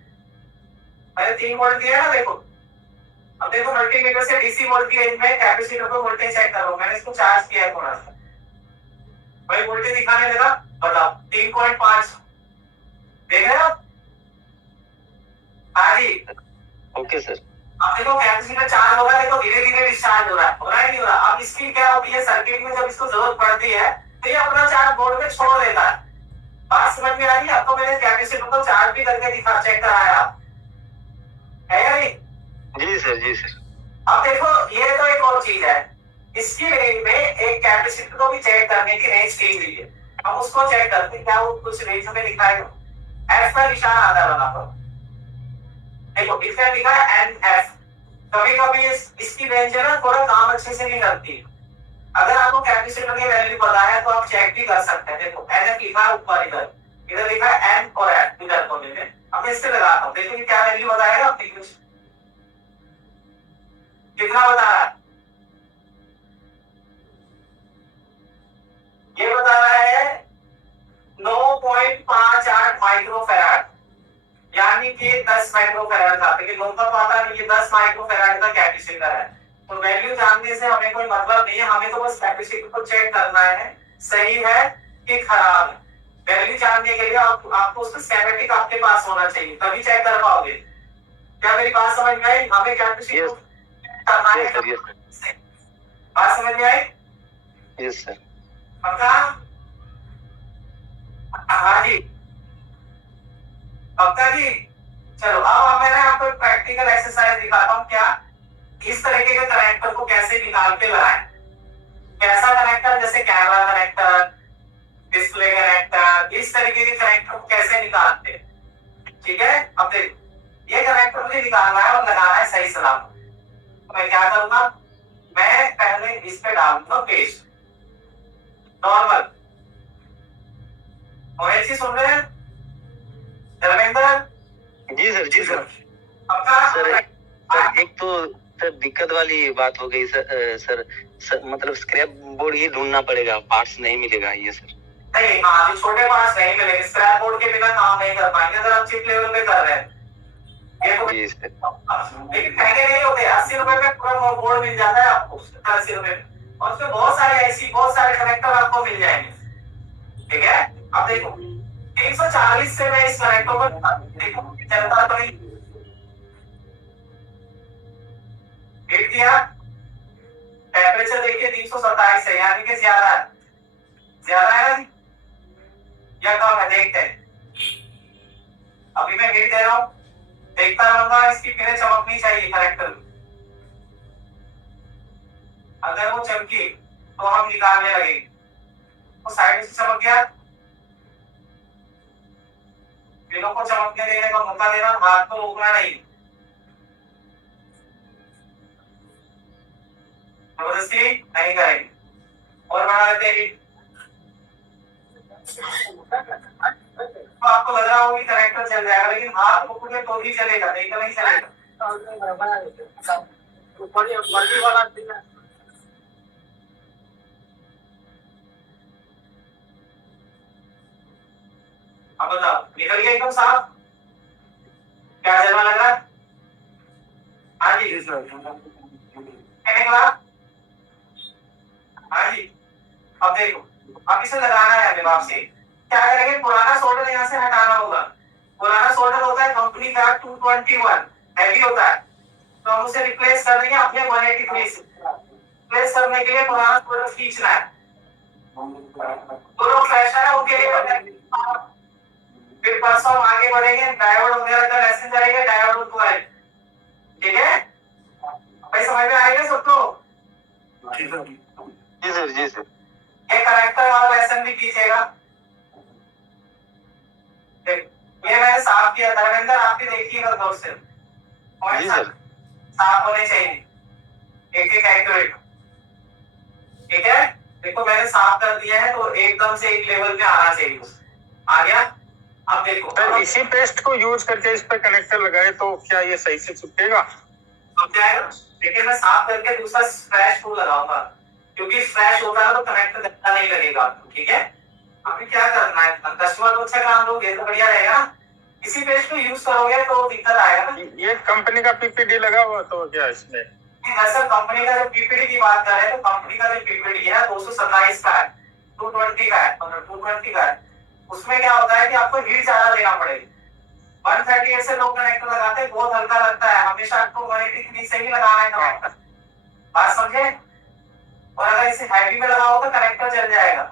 मैंने 3 वोल्ट दिया है ना, देखो। अब देखो मल्टीमीटर से डीसी वोल्ट की रेंज में कैपेसिटर को वोल्टेज चेक कर रहा हूँ, मैंने इसको चार्ज किया है थोड़ा सा, भाई वोल्टेज दिखाने लगा, बताओ 3.5 देख रहे हो? हाँ जी, ओके सर। अब देखो कैपेसिटर चार्ज होगा, देखो धीरे धीरे डिस्चार्ज हो रहा है नहीं हो रहा। अब इसकी क्या होती है, सर्किट में जब इसको जरूरत पड़ती है तो ये अपना चार्ज बोर्ड पे छोड़ देता है, बात समझ में आ रही है? अब तो मैंने कैपेसिटर को चार्ज भी करके दिखा, चेक कराया है या नहीं? जी सर, जी सर। अब देखो, ये तो एक और चीज है, इसकी रेंज में एक कैपेसिटर को भी चेक करने की रेंज दी हुई है। हम उसको चेक करते हैं, क्या वो कुछ रेंज में दिखाएगा? एफ का निशान आता है वहां पर, देखो इसका लिखा है एन एफ। कभी कभी इसकी रेंज है ना, थोड़ा काम अच्छे से नहीं करती। अगर आपको कैपेसिटर की वैल्यू पता है तो आप चेक भी कर सकते हैं। देखो एन एफ लिखा है ऊपर, इधर लिखा है एन और एफ, इधर को लेते हैं। अब मैं इससे लगाता हूँ, देखो ये क्या वैल्यू बताएगा अपनी, कुछ कितना बता रहा है? ये बता रहा है 9.58 माइक्रोफैराड, यानी कि 10 माइक्रोफैराड था, लेकिन लोगों को पता नहीं ये 10 माइक्रोफैराड का कैपेसिटर है। तो वैल्यू जानने से हमें कोई मतलब नहीं है, हमें तो बस कैपेसिटर को चेक करना है सही है कि खराब है। वैल्यू जानने के लिए आपको उसका स्कीमेटिक आपके पास होना चाहिए, तभी चेक कर पाओगे। क्या मेरी बात समझ में आई? हमें कैपेसिटर करना है, बात समझ में आई? Yes sir. पक्का? हाँ जी, पक्का जी। चलो अब मैंने आपको एक प्रैक्टिकल एक्सरसाइज दिखाता हूँ, क्या इस तरीके के कनेक्टर को कैसे निकाल के लगाएं। कैसा कनेक्टर? जैसे कैमरा कनेक्टर, डिस्प्ले कनेक्टर, इस तरीके के कनेक्टर को कैसे निकालते हैं, ठीक है? अब देखो, ये कनेक्टर मुझे निकालना है और लगाना है सही सलामत। तो मैं क्या करूंगा, मैं पहले इस पे डालूंगा पेस्ट नॉर्मल। और सुन रहे हैं धर्मेंद्र? जी सर, जी सर। पक्का? सर एक तो सर दिक्कत वाली बात हो गई सर, मतलब स्क्रैप बोर्ड ही ढूंढना पड़ेगा, पार्ट्स नहीं मिलेगा ये सर। नहीं, हाँ जो छोटे पार्ट्स नहीं मिलेंगे, स्क्रैप बोर्ड के बिना काम नहीं कर पाएंगे अगर आप चिप लेवल पे कर रहे हैं। ये तो जी सर। लेकिन महंगे नहीं होते, 80 रुपए में पूरा बोर्ड मिल जाता है आपको, 80 रुपए में, और उसमें बहुत सारे कनेक्टर आपको मिल जाएंगे, ठीक है? अब देखो 340 से मैं इस कनेक्टर को देखो चलता तो नहीं, हिट किया, टेम्परेचर देखिए 327 है, यानी कि ज्यादा है ना या कम है, देखते हैं। अभी मैं हिट दे रहा हूं, देखता रहूंगा, इसकी पिने चमकनी चाहिए कनेक्टर। अगर वो चमकी तो हम निकालने लगेंगे। तो साइड से चमक गया, पिनों को चमकने देने का मौका देना, हाथ को रोकना नहीं, जबरदस्ती नहीं करेंगे। और बना लेते हैं हिट। तो आपको लग रहा होगा कि कनेक्टर चल जाएगा, लेकिन हाथ पकड़े तो भी चलेगा, नहीं तो नहीं चलेगा। अब बताओ, निकल गया एकदम साफ? क्या जलवा लग रहा है? हाँ जी निकला? हाँ जी। अब देखो, अब इसे लगाना है हमें वापसी। क्या करेंगे, पुराना सोल्डर यहाँ से हटाना होगा। पुराना सोल्डर होता है कंपनी का 221, हैवी होता है, तो हम उसे रिप्लेस कर देंगे अपने 183 से। रिप्लेस करने के लिए पुराना सोल्डर खींचना है। दोनों फ्लैशर है उनके लिए, फिर परसों हम आगे बढ़ेंगे, डायोड वगैरह का लेसन करेंगे, डायोड और कॉइल, ठीक है? भाई समझ में आएगा सबको? जी सर, जी सर। ये कनेक्टर वाला लेसन भी कीजिएगा। ये मैंने साफ किया, धर्मेंद्र आपकी देखिएगा गौर से, जी सर। साफ होने चाहिए एक एक एक्यूरेट, ठीक है? देखो मैंने साफ कर दिया है, तो एकदम से एक लेवल पे आना चाहिए, आ गया? अब देखो सर, इसी पेस्ट को यूज करके इस पे कनेक्टर लगाए तो क्या ये सही से चिपकेगा? अब क्या है, देखिए मैं साफ करके दूसरा स्क्रैच टूल लगाऊंगा, क्योंकि स्क्रैच होता है तो कनेक्टर गंदा नहीं लगेगा आपको, ठीक है? अभी क्या करना है, कस्टमर को अच्छा काम दोगे तो बढ़िया रहेगा ना। इसी पेस्ट को यूज करोगे तो दिक्कत आएगा ना। ये कंपनी का पीपीडी लगा हुआ तो क्या इसमें? दरअसल कंपनी का जो पीपीडी की बात कर रहे हैं, तो कंपनी का जो पीपीडी है 227 का है, 220 का है, मतलब 220 का है। उसमें क्या होता है कि आपको हीट ज्यादा देना पड़ेगा। 138 से लोग कनेक्टर लगाते हैं, बहुत हल्का लगता है, हमेशा आपको 183 से ही लगाना है कनेक्टर, बात समझे? और अगर इसे हैवी में लगाओ तो कनेक्टर जल जाएगा,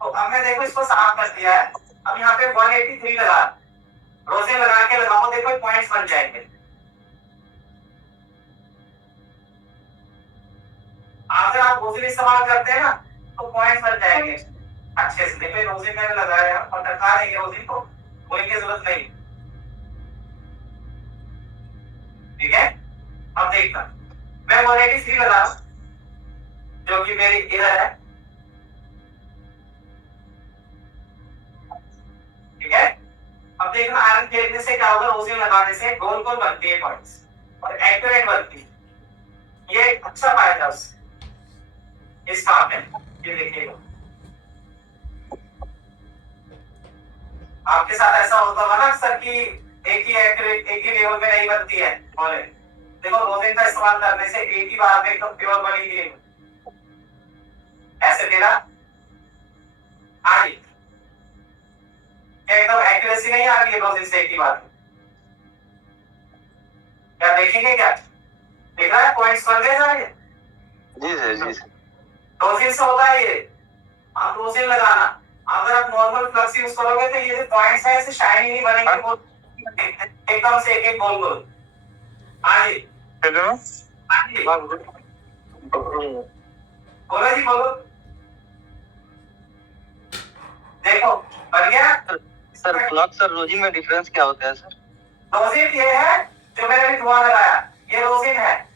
तो हमने देखो इसको साफ कर दिया है। अब यहाँ पे 183 लगा, रोजे लगा के लगाओ, देखो पॉइंट्स बन जाएंगे। अगर आप रोजे इस्तेमाल करते हैं ना तो पॉइंट्स बन जाएंगे अच्छे से। देखो रोजे मैंने लगाया और टका देंगे रोजे को, कोई की जरूरत नहीं। ठीक है, अब देखना मैं 183 लगा रहा हूं, जो कि मेरी इधर है। ठीक है, अब देखना आयरन फेरने से क्या होगा, रोजे लगाने से गोल गोल बनती है पॉइंट्स और एक्यूरेट बनती है। ये एक अच्छा फायदा है इस काम में। ये देखिएगा आपके साथ ऐसा होता होगा ना अक्सर कि एक ही एक्यूरेट एक ही लेवल में नहीं बनती है बोले। देखो रोजिन का इस्तेमाल करने से एक ही बार में एकदम प्योर बनेगी। ऐसे मेरा हाँ जी, एकदम एक्यूरेसी नहीं आ रही है रोजिन से एक ही बार में। क्या देखेंगे, क्या देख रहा है, पॉइंट्स बन गए सारे। जी सर, जी सर। रोजिन से होता है ये। आप रोजिन लगाना, अगर आप नॉर्मल फ्लक्स यूज करोगे तो ये जो पॉइंट्स है ऐसे शाइनी नहीं बनेंगे, वो एकदम से एक गोल गोल। हाँ जी, हेलो, हाँ जी, बोलो जी बोलो। देखो बन गया सर फ्लक्स और रोजिन में डिफरेंस क्या होता है सर? रोजिन ये है जो मैंने अभी धुआं लगाया, ये रोजिन है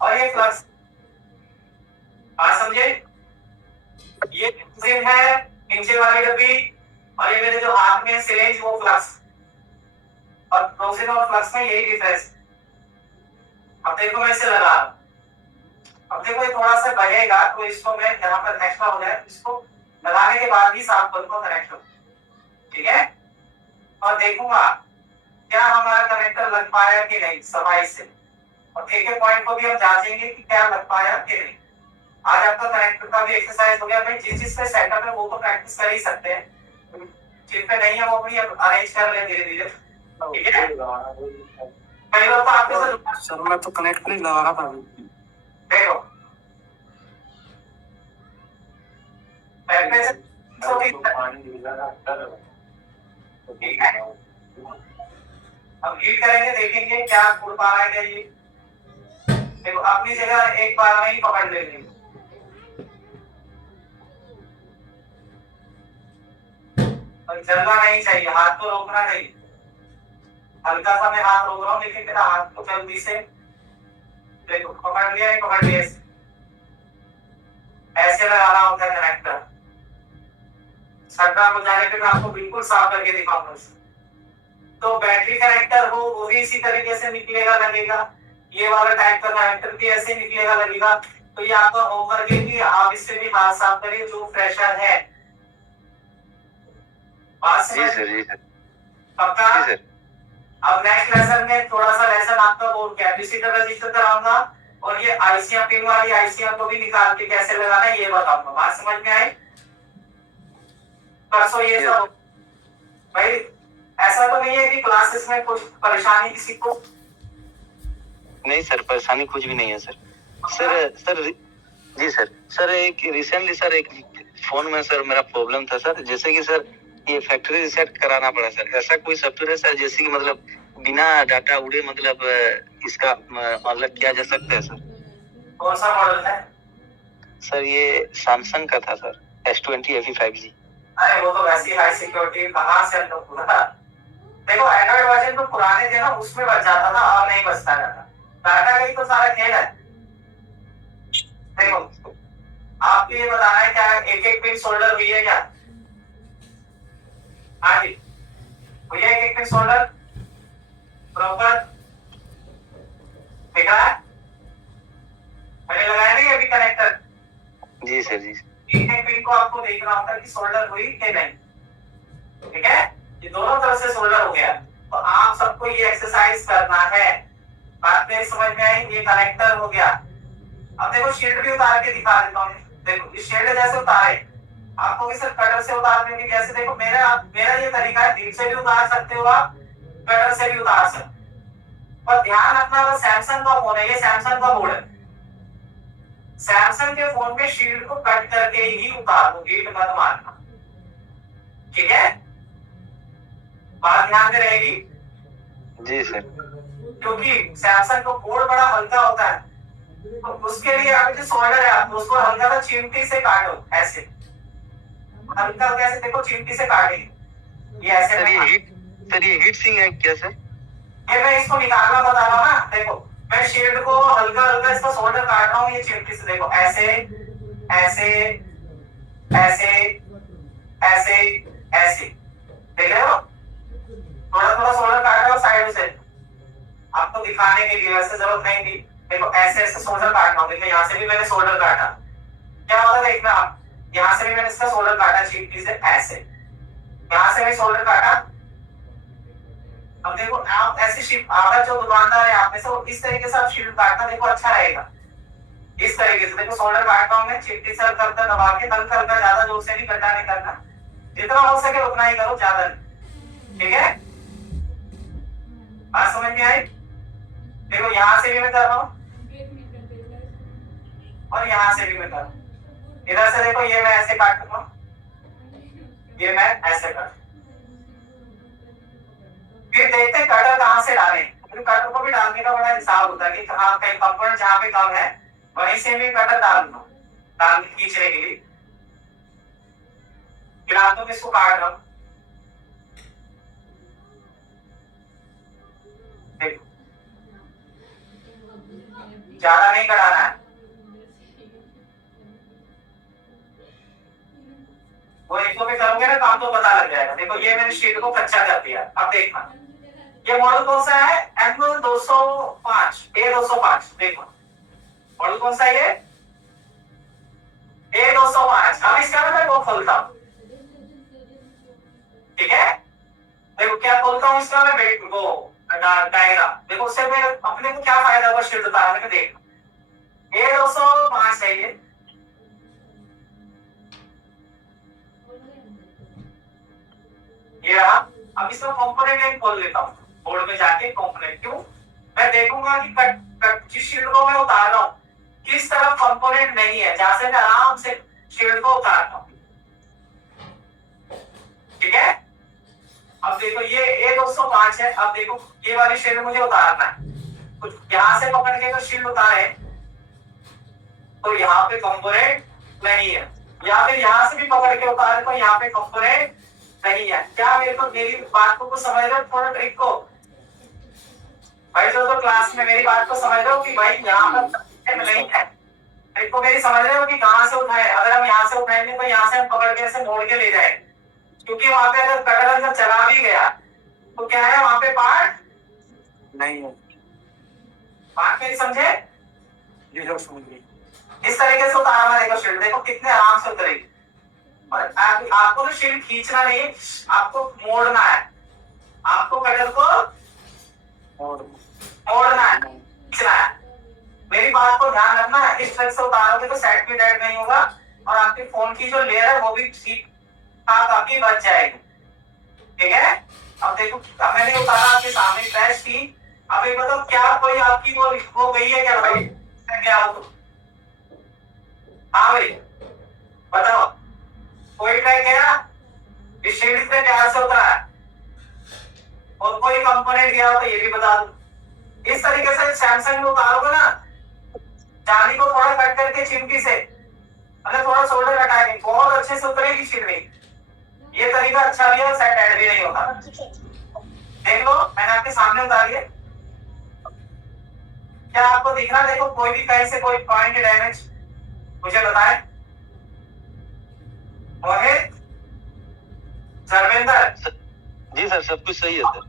और ये फ्लक्स। बात समझे, ये रोजिन है नीचे वाली डब्बी और ये मेरे जो हाथ में सिरिंज वो फ्लक्स। और रोजिन और फ्लक्स में यही डिफरेंस। अब देखो मैं इसे लगा, अब देखो ये थोड़ा सा बहेगा तो इसको मैं यहाँ पर एक्स्ट्रा हो जाए, इसको लगाने के बाद ही साफ करूंगा कनेक्टर। ठीक है, और देखूंगा क्या हमारा कनेक्टर लग पाया कि नहीं सफाई से, और एक एक पॉइंट को भी हम जांचेंगे कि क्या लग पाया कि नहीं। आज आपका कनेक्टर का भी एक्सरसाइज हो गया। भाई जिस चीज पे सेटअप है वो तो प्रैक्टिस कर ही सकते हैं, जिन पे नहीं है वो भी अब अरेंज कर ले धीरे धीरे। ठीक है, कई लोग तो आपके साथ सर मैं तो कनेक्ट नहीं लगा रहा था अभी। देखो पहले से तो ठीक है, अब हीट करेंगे, देखेंगे क्या उड़ पा रहा है क्या ये। देखो अपनी जगह एक बार में ही पकड़ लेंगे। और जलना नहीं चाहिए, हाथ को रोकना नहीं। हल्का सा मैं हाथ रोक रहा हूँ, लेकिन मेरा हाथ को जल्दी से देखो पकड़ लिया है, पकड़ लिया। ऐसे लगाना होता है कनेक्टर। सट्टा हो जाने पे मैं आपको बिल्कुल साफ करके दिखाऊंगा। तो बैटरी कनेक्टर हो वो भी इसी तरीके से निकलेगा लगेगा, ये वाला टाइप का कनेक्टर भी ऐसे निकलेगा लगेगा। तो ये आपका होमवर्क है कि आप इससे भी हाथ साफ करिए जो फ्रेशर है। जी सर, जी सर, पक्का? जी सर। अब नेक्स्ट लेसन में थोड़ा सा लेसन आपका वो कैपेसिटर रजिस्टर कराऊंगा और ये आईसीआर पिन वाली आईसीआर को भी निकाल के कैसे लगाना है ये बताऊंगा। बात समझ में आई? परसों ये सब भाई ऐसा तो नहीं है कि क्लासेस में कुछ परेशानी किसी को? नहीं सर, परेशानी कुछ भी नहीं है सर। सर जी सर एक रिसेंटली सर एक फोन में सर मेरा प्रॉब्लम था सर, जैसे कि सर ये फैक्ट्री रीसेट कराना पड़ा सर। ऐसा कोई सॉफ्टवेयर है सर जैसे कि मतलब बिना डाटा उड़े मतलब इसका मतलब किया जा सकता है सर? कौन सा मॉडल है सर? ये सैमसंग का था सर, S20 FE 5G। अरे वो तो वैसी हाई सिक्योरिटी कहाँ से हम लोग पूरा। देखो एंड्रॉइड वर्जन तो पुराने थे ना, उसमें बच जाता था और नहीं बचता डाटा। डाटा का ही तो सारा खेल है। देखो आपको ये बताना है क्या एक एक पिन सोल्डर हुई है क्या? हाँ जी हुई है, एक एक पिन सोल्डर प्रॉपर दिख रहा है? मैंने लगाया नहीं अभी कनेक्टर। जी सर, जी एक एक पिन को आपको देखना होता है कि सोल्डर हुई कि नहीं। ठीक है, ये दोनों तरफ से सोल्डर हो गया। तो आप सबको ये एक्सरसाइज करना है। बात मेरी समझ में आई? ये कनेक्टर हो गया। अब देखो शील्ड भी उतार के दिखा देता हूँ। देखो इस शील्ड जैसे उतारे, आपको भी सिर्फ कटर से उतारने की कैसे, देखो मेरा ये तरीका है, दिल से भी उतार सकते हो आप, कटर से भी उतार सकते हो। पर ध्यान रखना वो सैमसंग का फोन है, ये सैमसंग का बोर्ड है। सैमसंग के फोन में शील्ड को कट करके ही उतारो, हीट मत मारना। ठीक है, बात ध्यान में रहेगी, जी सर। क्योंकि सैमसंग का बोर्ड बड़ा हल्का होता है, तो उसके लिए आपके जो सोल्डर है आप उसको हल्का सा चिमटी से काटो, ऐसे हल्का हल्का ऐसे देखो चिमटी से काटेंगे, ये ऐसे सर में ये हीट सिंक है क्या सर? ये मैं इसको निकालना बता रहा हूँ ना, देखो मैं शील्ड को हल्का हल्का इसका सोल्डर काट रहा हूँ, ये चिमटी से देखो ऐसे ऐसे ऐसे ऐसे ऐसे, देख रहे हो, थोड़ा थोड़ा सोल्डर काट रहा हूँ साइड से आपको दिखाने के लिए, वैसे जरूरत नहीं थी, देखो ऐसे ऐसे सोल्डर काट रहा हूँ, देखो यहाँ से भी मैंने सोल्डर काटा, क्या होता है देखना आप, यहाँ से भी मैंने इसका सोल्डर काटा चिमटी से ऐसे, यहाँ से भी सोल्डर काटा। अब देखो आप ऐसे शीट, आपका जो दुकानदार है आप में से वो इस तरीके से आप शीट काटना देखो अच्छा रहेगा, इस तरीके से देखो सोल्डर काटता हूं मैं चिमटी से हल्का दबा के, हल्का हल्का, ज्यादा जोर से नहीं कटा नहीं करना, जितना हो सके उतना ही करो, ज्यादा नहीं, ठीक है, बात समझ में आई? देखो यहाँ से भी मैं कर रहा हूँ और यहाँ से भी मैं कर रहा हूँ, इधर से देखो ये मैं ऐसे काटूंगा, ये मैं ऐसे काट, फिर देखते हैं कटर कहाँ से डालें, क्योंकि कटर को भी डालने का बड़ा हिसाब होता है कि कहाँ कहीं कंपोनेंट जहाँ पे कम है वहीं से भी कटर डाल दो, डाल खींचने के लिए, फिर आप तो इसको काट रहा हूं, देखो ज्यादा नहीं कटाना है, वो एक दो पे करोगे ना काम तो पता लग जाएगा। देखो ये मैंने शीट को कच्चा कर दिया, अब देखना ये मॉडल कौन सा है, M205 A205, देखो मॉडल कौन सा है ये A205। अब इसका मैं वो खोलता हूं, ठीक है, देखो क्या खोलता हूं इसका मैं वेट वो डायग्राम, देखो उससे मैं अपने को क्या फायदा होगा शील्ड उतारने में, देखो A205 है ये रहा। अब इसका कंपोनेंट एक खोल लेता हूं, बोर्ड में जाके कंपोनेंट, क्यों मैं देखूंगा कि कट जिस शील्ड को मैं उतार रहा हूं किस तरफ कंपोनेंट नहीं है, जहां से मैं आराम से शील्ड को उतारता हूं, ठीक है। अब देखो ये A205 है, अब देखो ये वाली शील्ड मुझे उतारना है, कुछ यहां से पकड़ के अगर शील्ड उतारे तो यहाँ पे कंपोनेंट नहीं है, या फिर यहाँ से भी पकड़ के उतारे तो यहाँ पे कंपोनेंट नहीं है। क्या मेरे को मेरी बात को समझ रहे हो, थोड़ा ट्रिक को भाई, जो क्लास में मेरी बात को समझ रहे हो कि भाई यहाँ पर नहीं है, ट्रिक को मेरी समझ रहे हो कि कहाँ से उठाए, अगर हम यहाँ से उठाएंगे तो यहाँ से हम पकड़ के ऐसे मोड़ के ले जाएंगे, क्योंकि वहां पे अगर कटर अंदर चला भी गया तो क्या है वहां पे पार्ट नहीं है, बात मेरी समझे? जी सर समझ गई। इस तरीके से उतारना, देखो शील्ड देखो कितने आराम से उतरेगी, और आपको तो शील्ड खींचना नहीं, आपको मोड़ना है, आपको कटर को मोड़ना है, खींचना है, मेरी बात को ध्यान रखना है। इस तरह से उतारोगे तो सेट भी डेड नहीं होगा और आपके फोन की जो लेयर है वो भी ठीक ठाक आपकी बच जाएगी, ठीक है। अब देखो मैंने उतारा आपके सामने क्रैश की, अब एक बताओ क्या कोई आपकी वो गई है क्या भाई, क्या हो तो हाँ भाई बताओ, कोई ट्राई किया इस शील्ड से प्यार से उतरा है और कोई कंपोनेंट गया हो तो ये भी बता दो। इस तरीके से सैमसंग में उतारोगे ना, चांदी को थोड़ा कट करके चिमटी से अगर थोड़ा सोल्डर हटा के बहुत अच्छे से उतरेगी शील्ड में, ये तरीका अच्छा भी है और सेट ऐड भी नहीं होता। देख लो मैंने आपके सामने उतारी है, क्या आपको दिख रहा, देखो कोई भी कहीं से कोई पॉइंट डैमेज मुझे बताएं। मोहित, सर्वेंद्र, जी सर सब कुछ सही है सर,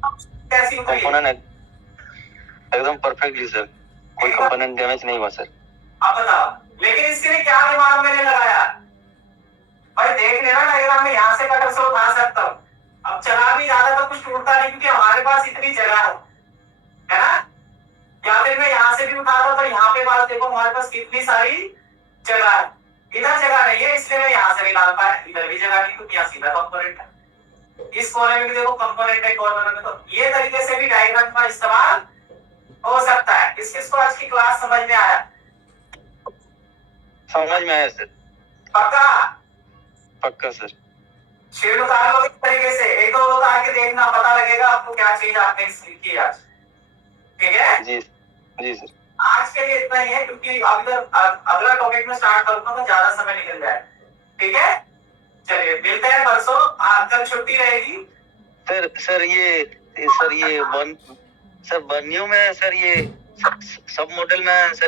कैसी उतरी है? कंपोनेंट एकदम परफेक्टली सर, कोई कंपोनेंट डैमेज नहीं हुआ सर। आप बताओ, लेकिन इसके लिए क्या दिमाग मैंने लगाया भाई, देख लेना डायग्राम में यहाँ से कटर से उठा सकता हूँ, अब चला भी ज्यादा तो कुछ टूटता नहीं क्योंकि हमारे पास इतनी जगह है ना, या फिर मैं यहाँ से भी उठाता तो यहाँ पे बात देखो हमारे पास कितनी सारी जगह है, इधर जगह नहीं है इसलिए मैं यहाँ से भी डाल पाया, इधर भी जगह नहीं क्योंकि यहाँ सीधा कंपोनेंट है, इस कोने में भी देखो कंपोनेंट है कॉर्नर में, तो ये तरीके से भी डायग्राम का इस्तेमाल हो सकता है। इसको आज की क्लास समझ में आया? समझ में आया सर, पक्का? पक्का सर। शीट उतार लो इस तरीके से, एक दो उतार के देखना, पता लगेगा आपको क्या चीज आपने सीखी आज। ठीक है, जी सर। आज के लिए इतना ही है, क्योंकि अगला टॉपिक में स्टार्ट करूंगा तो ज्यादा समय निकल जाए। ठीक है, चलिए मिलते हैं परसों। कल छुट्टी रहेगी। सर ये बर्नियो में सर ये सब मॉडल में सर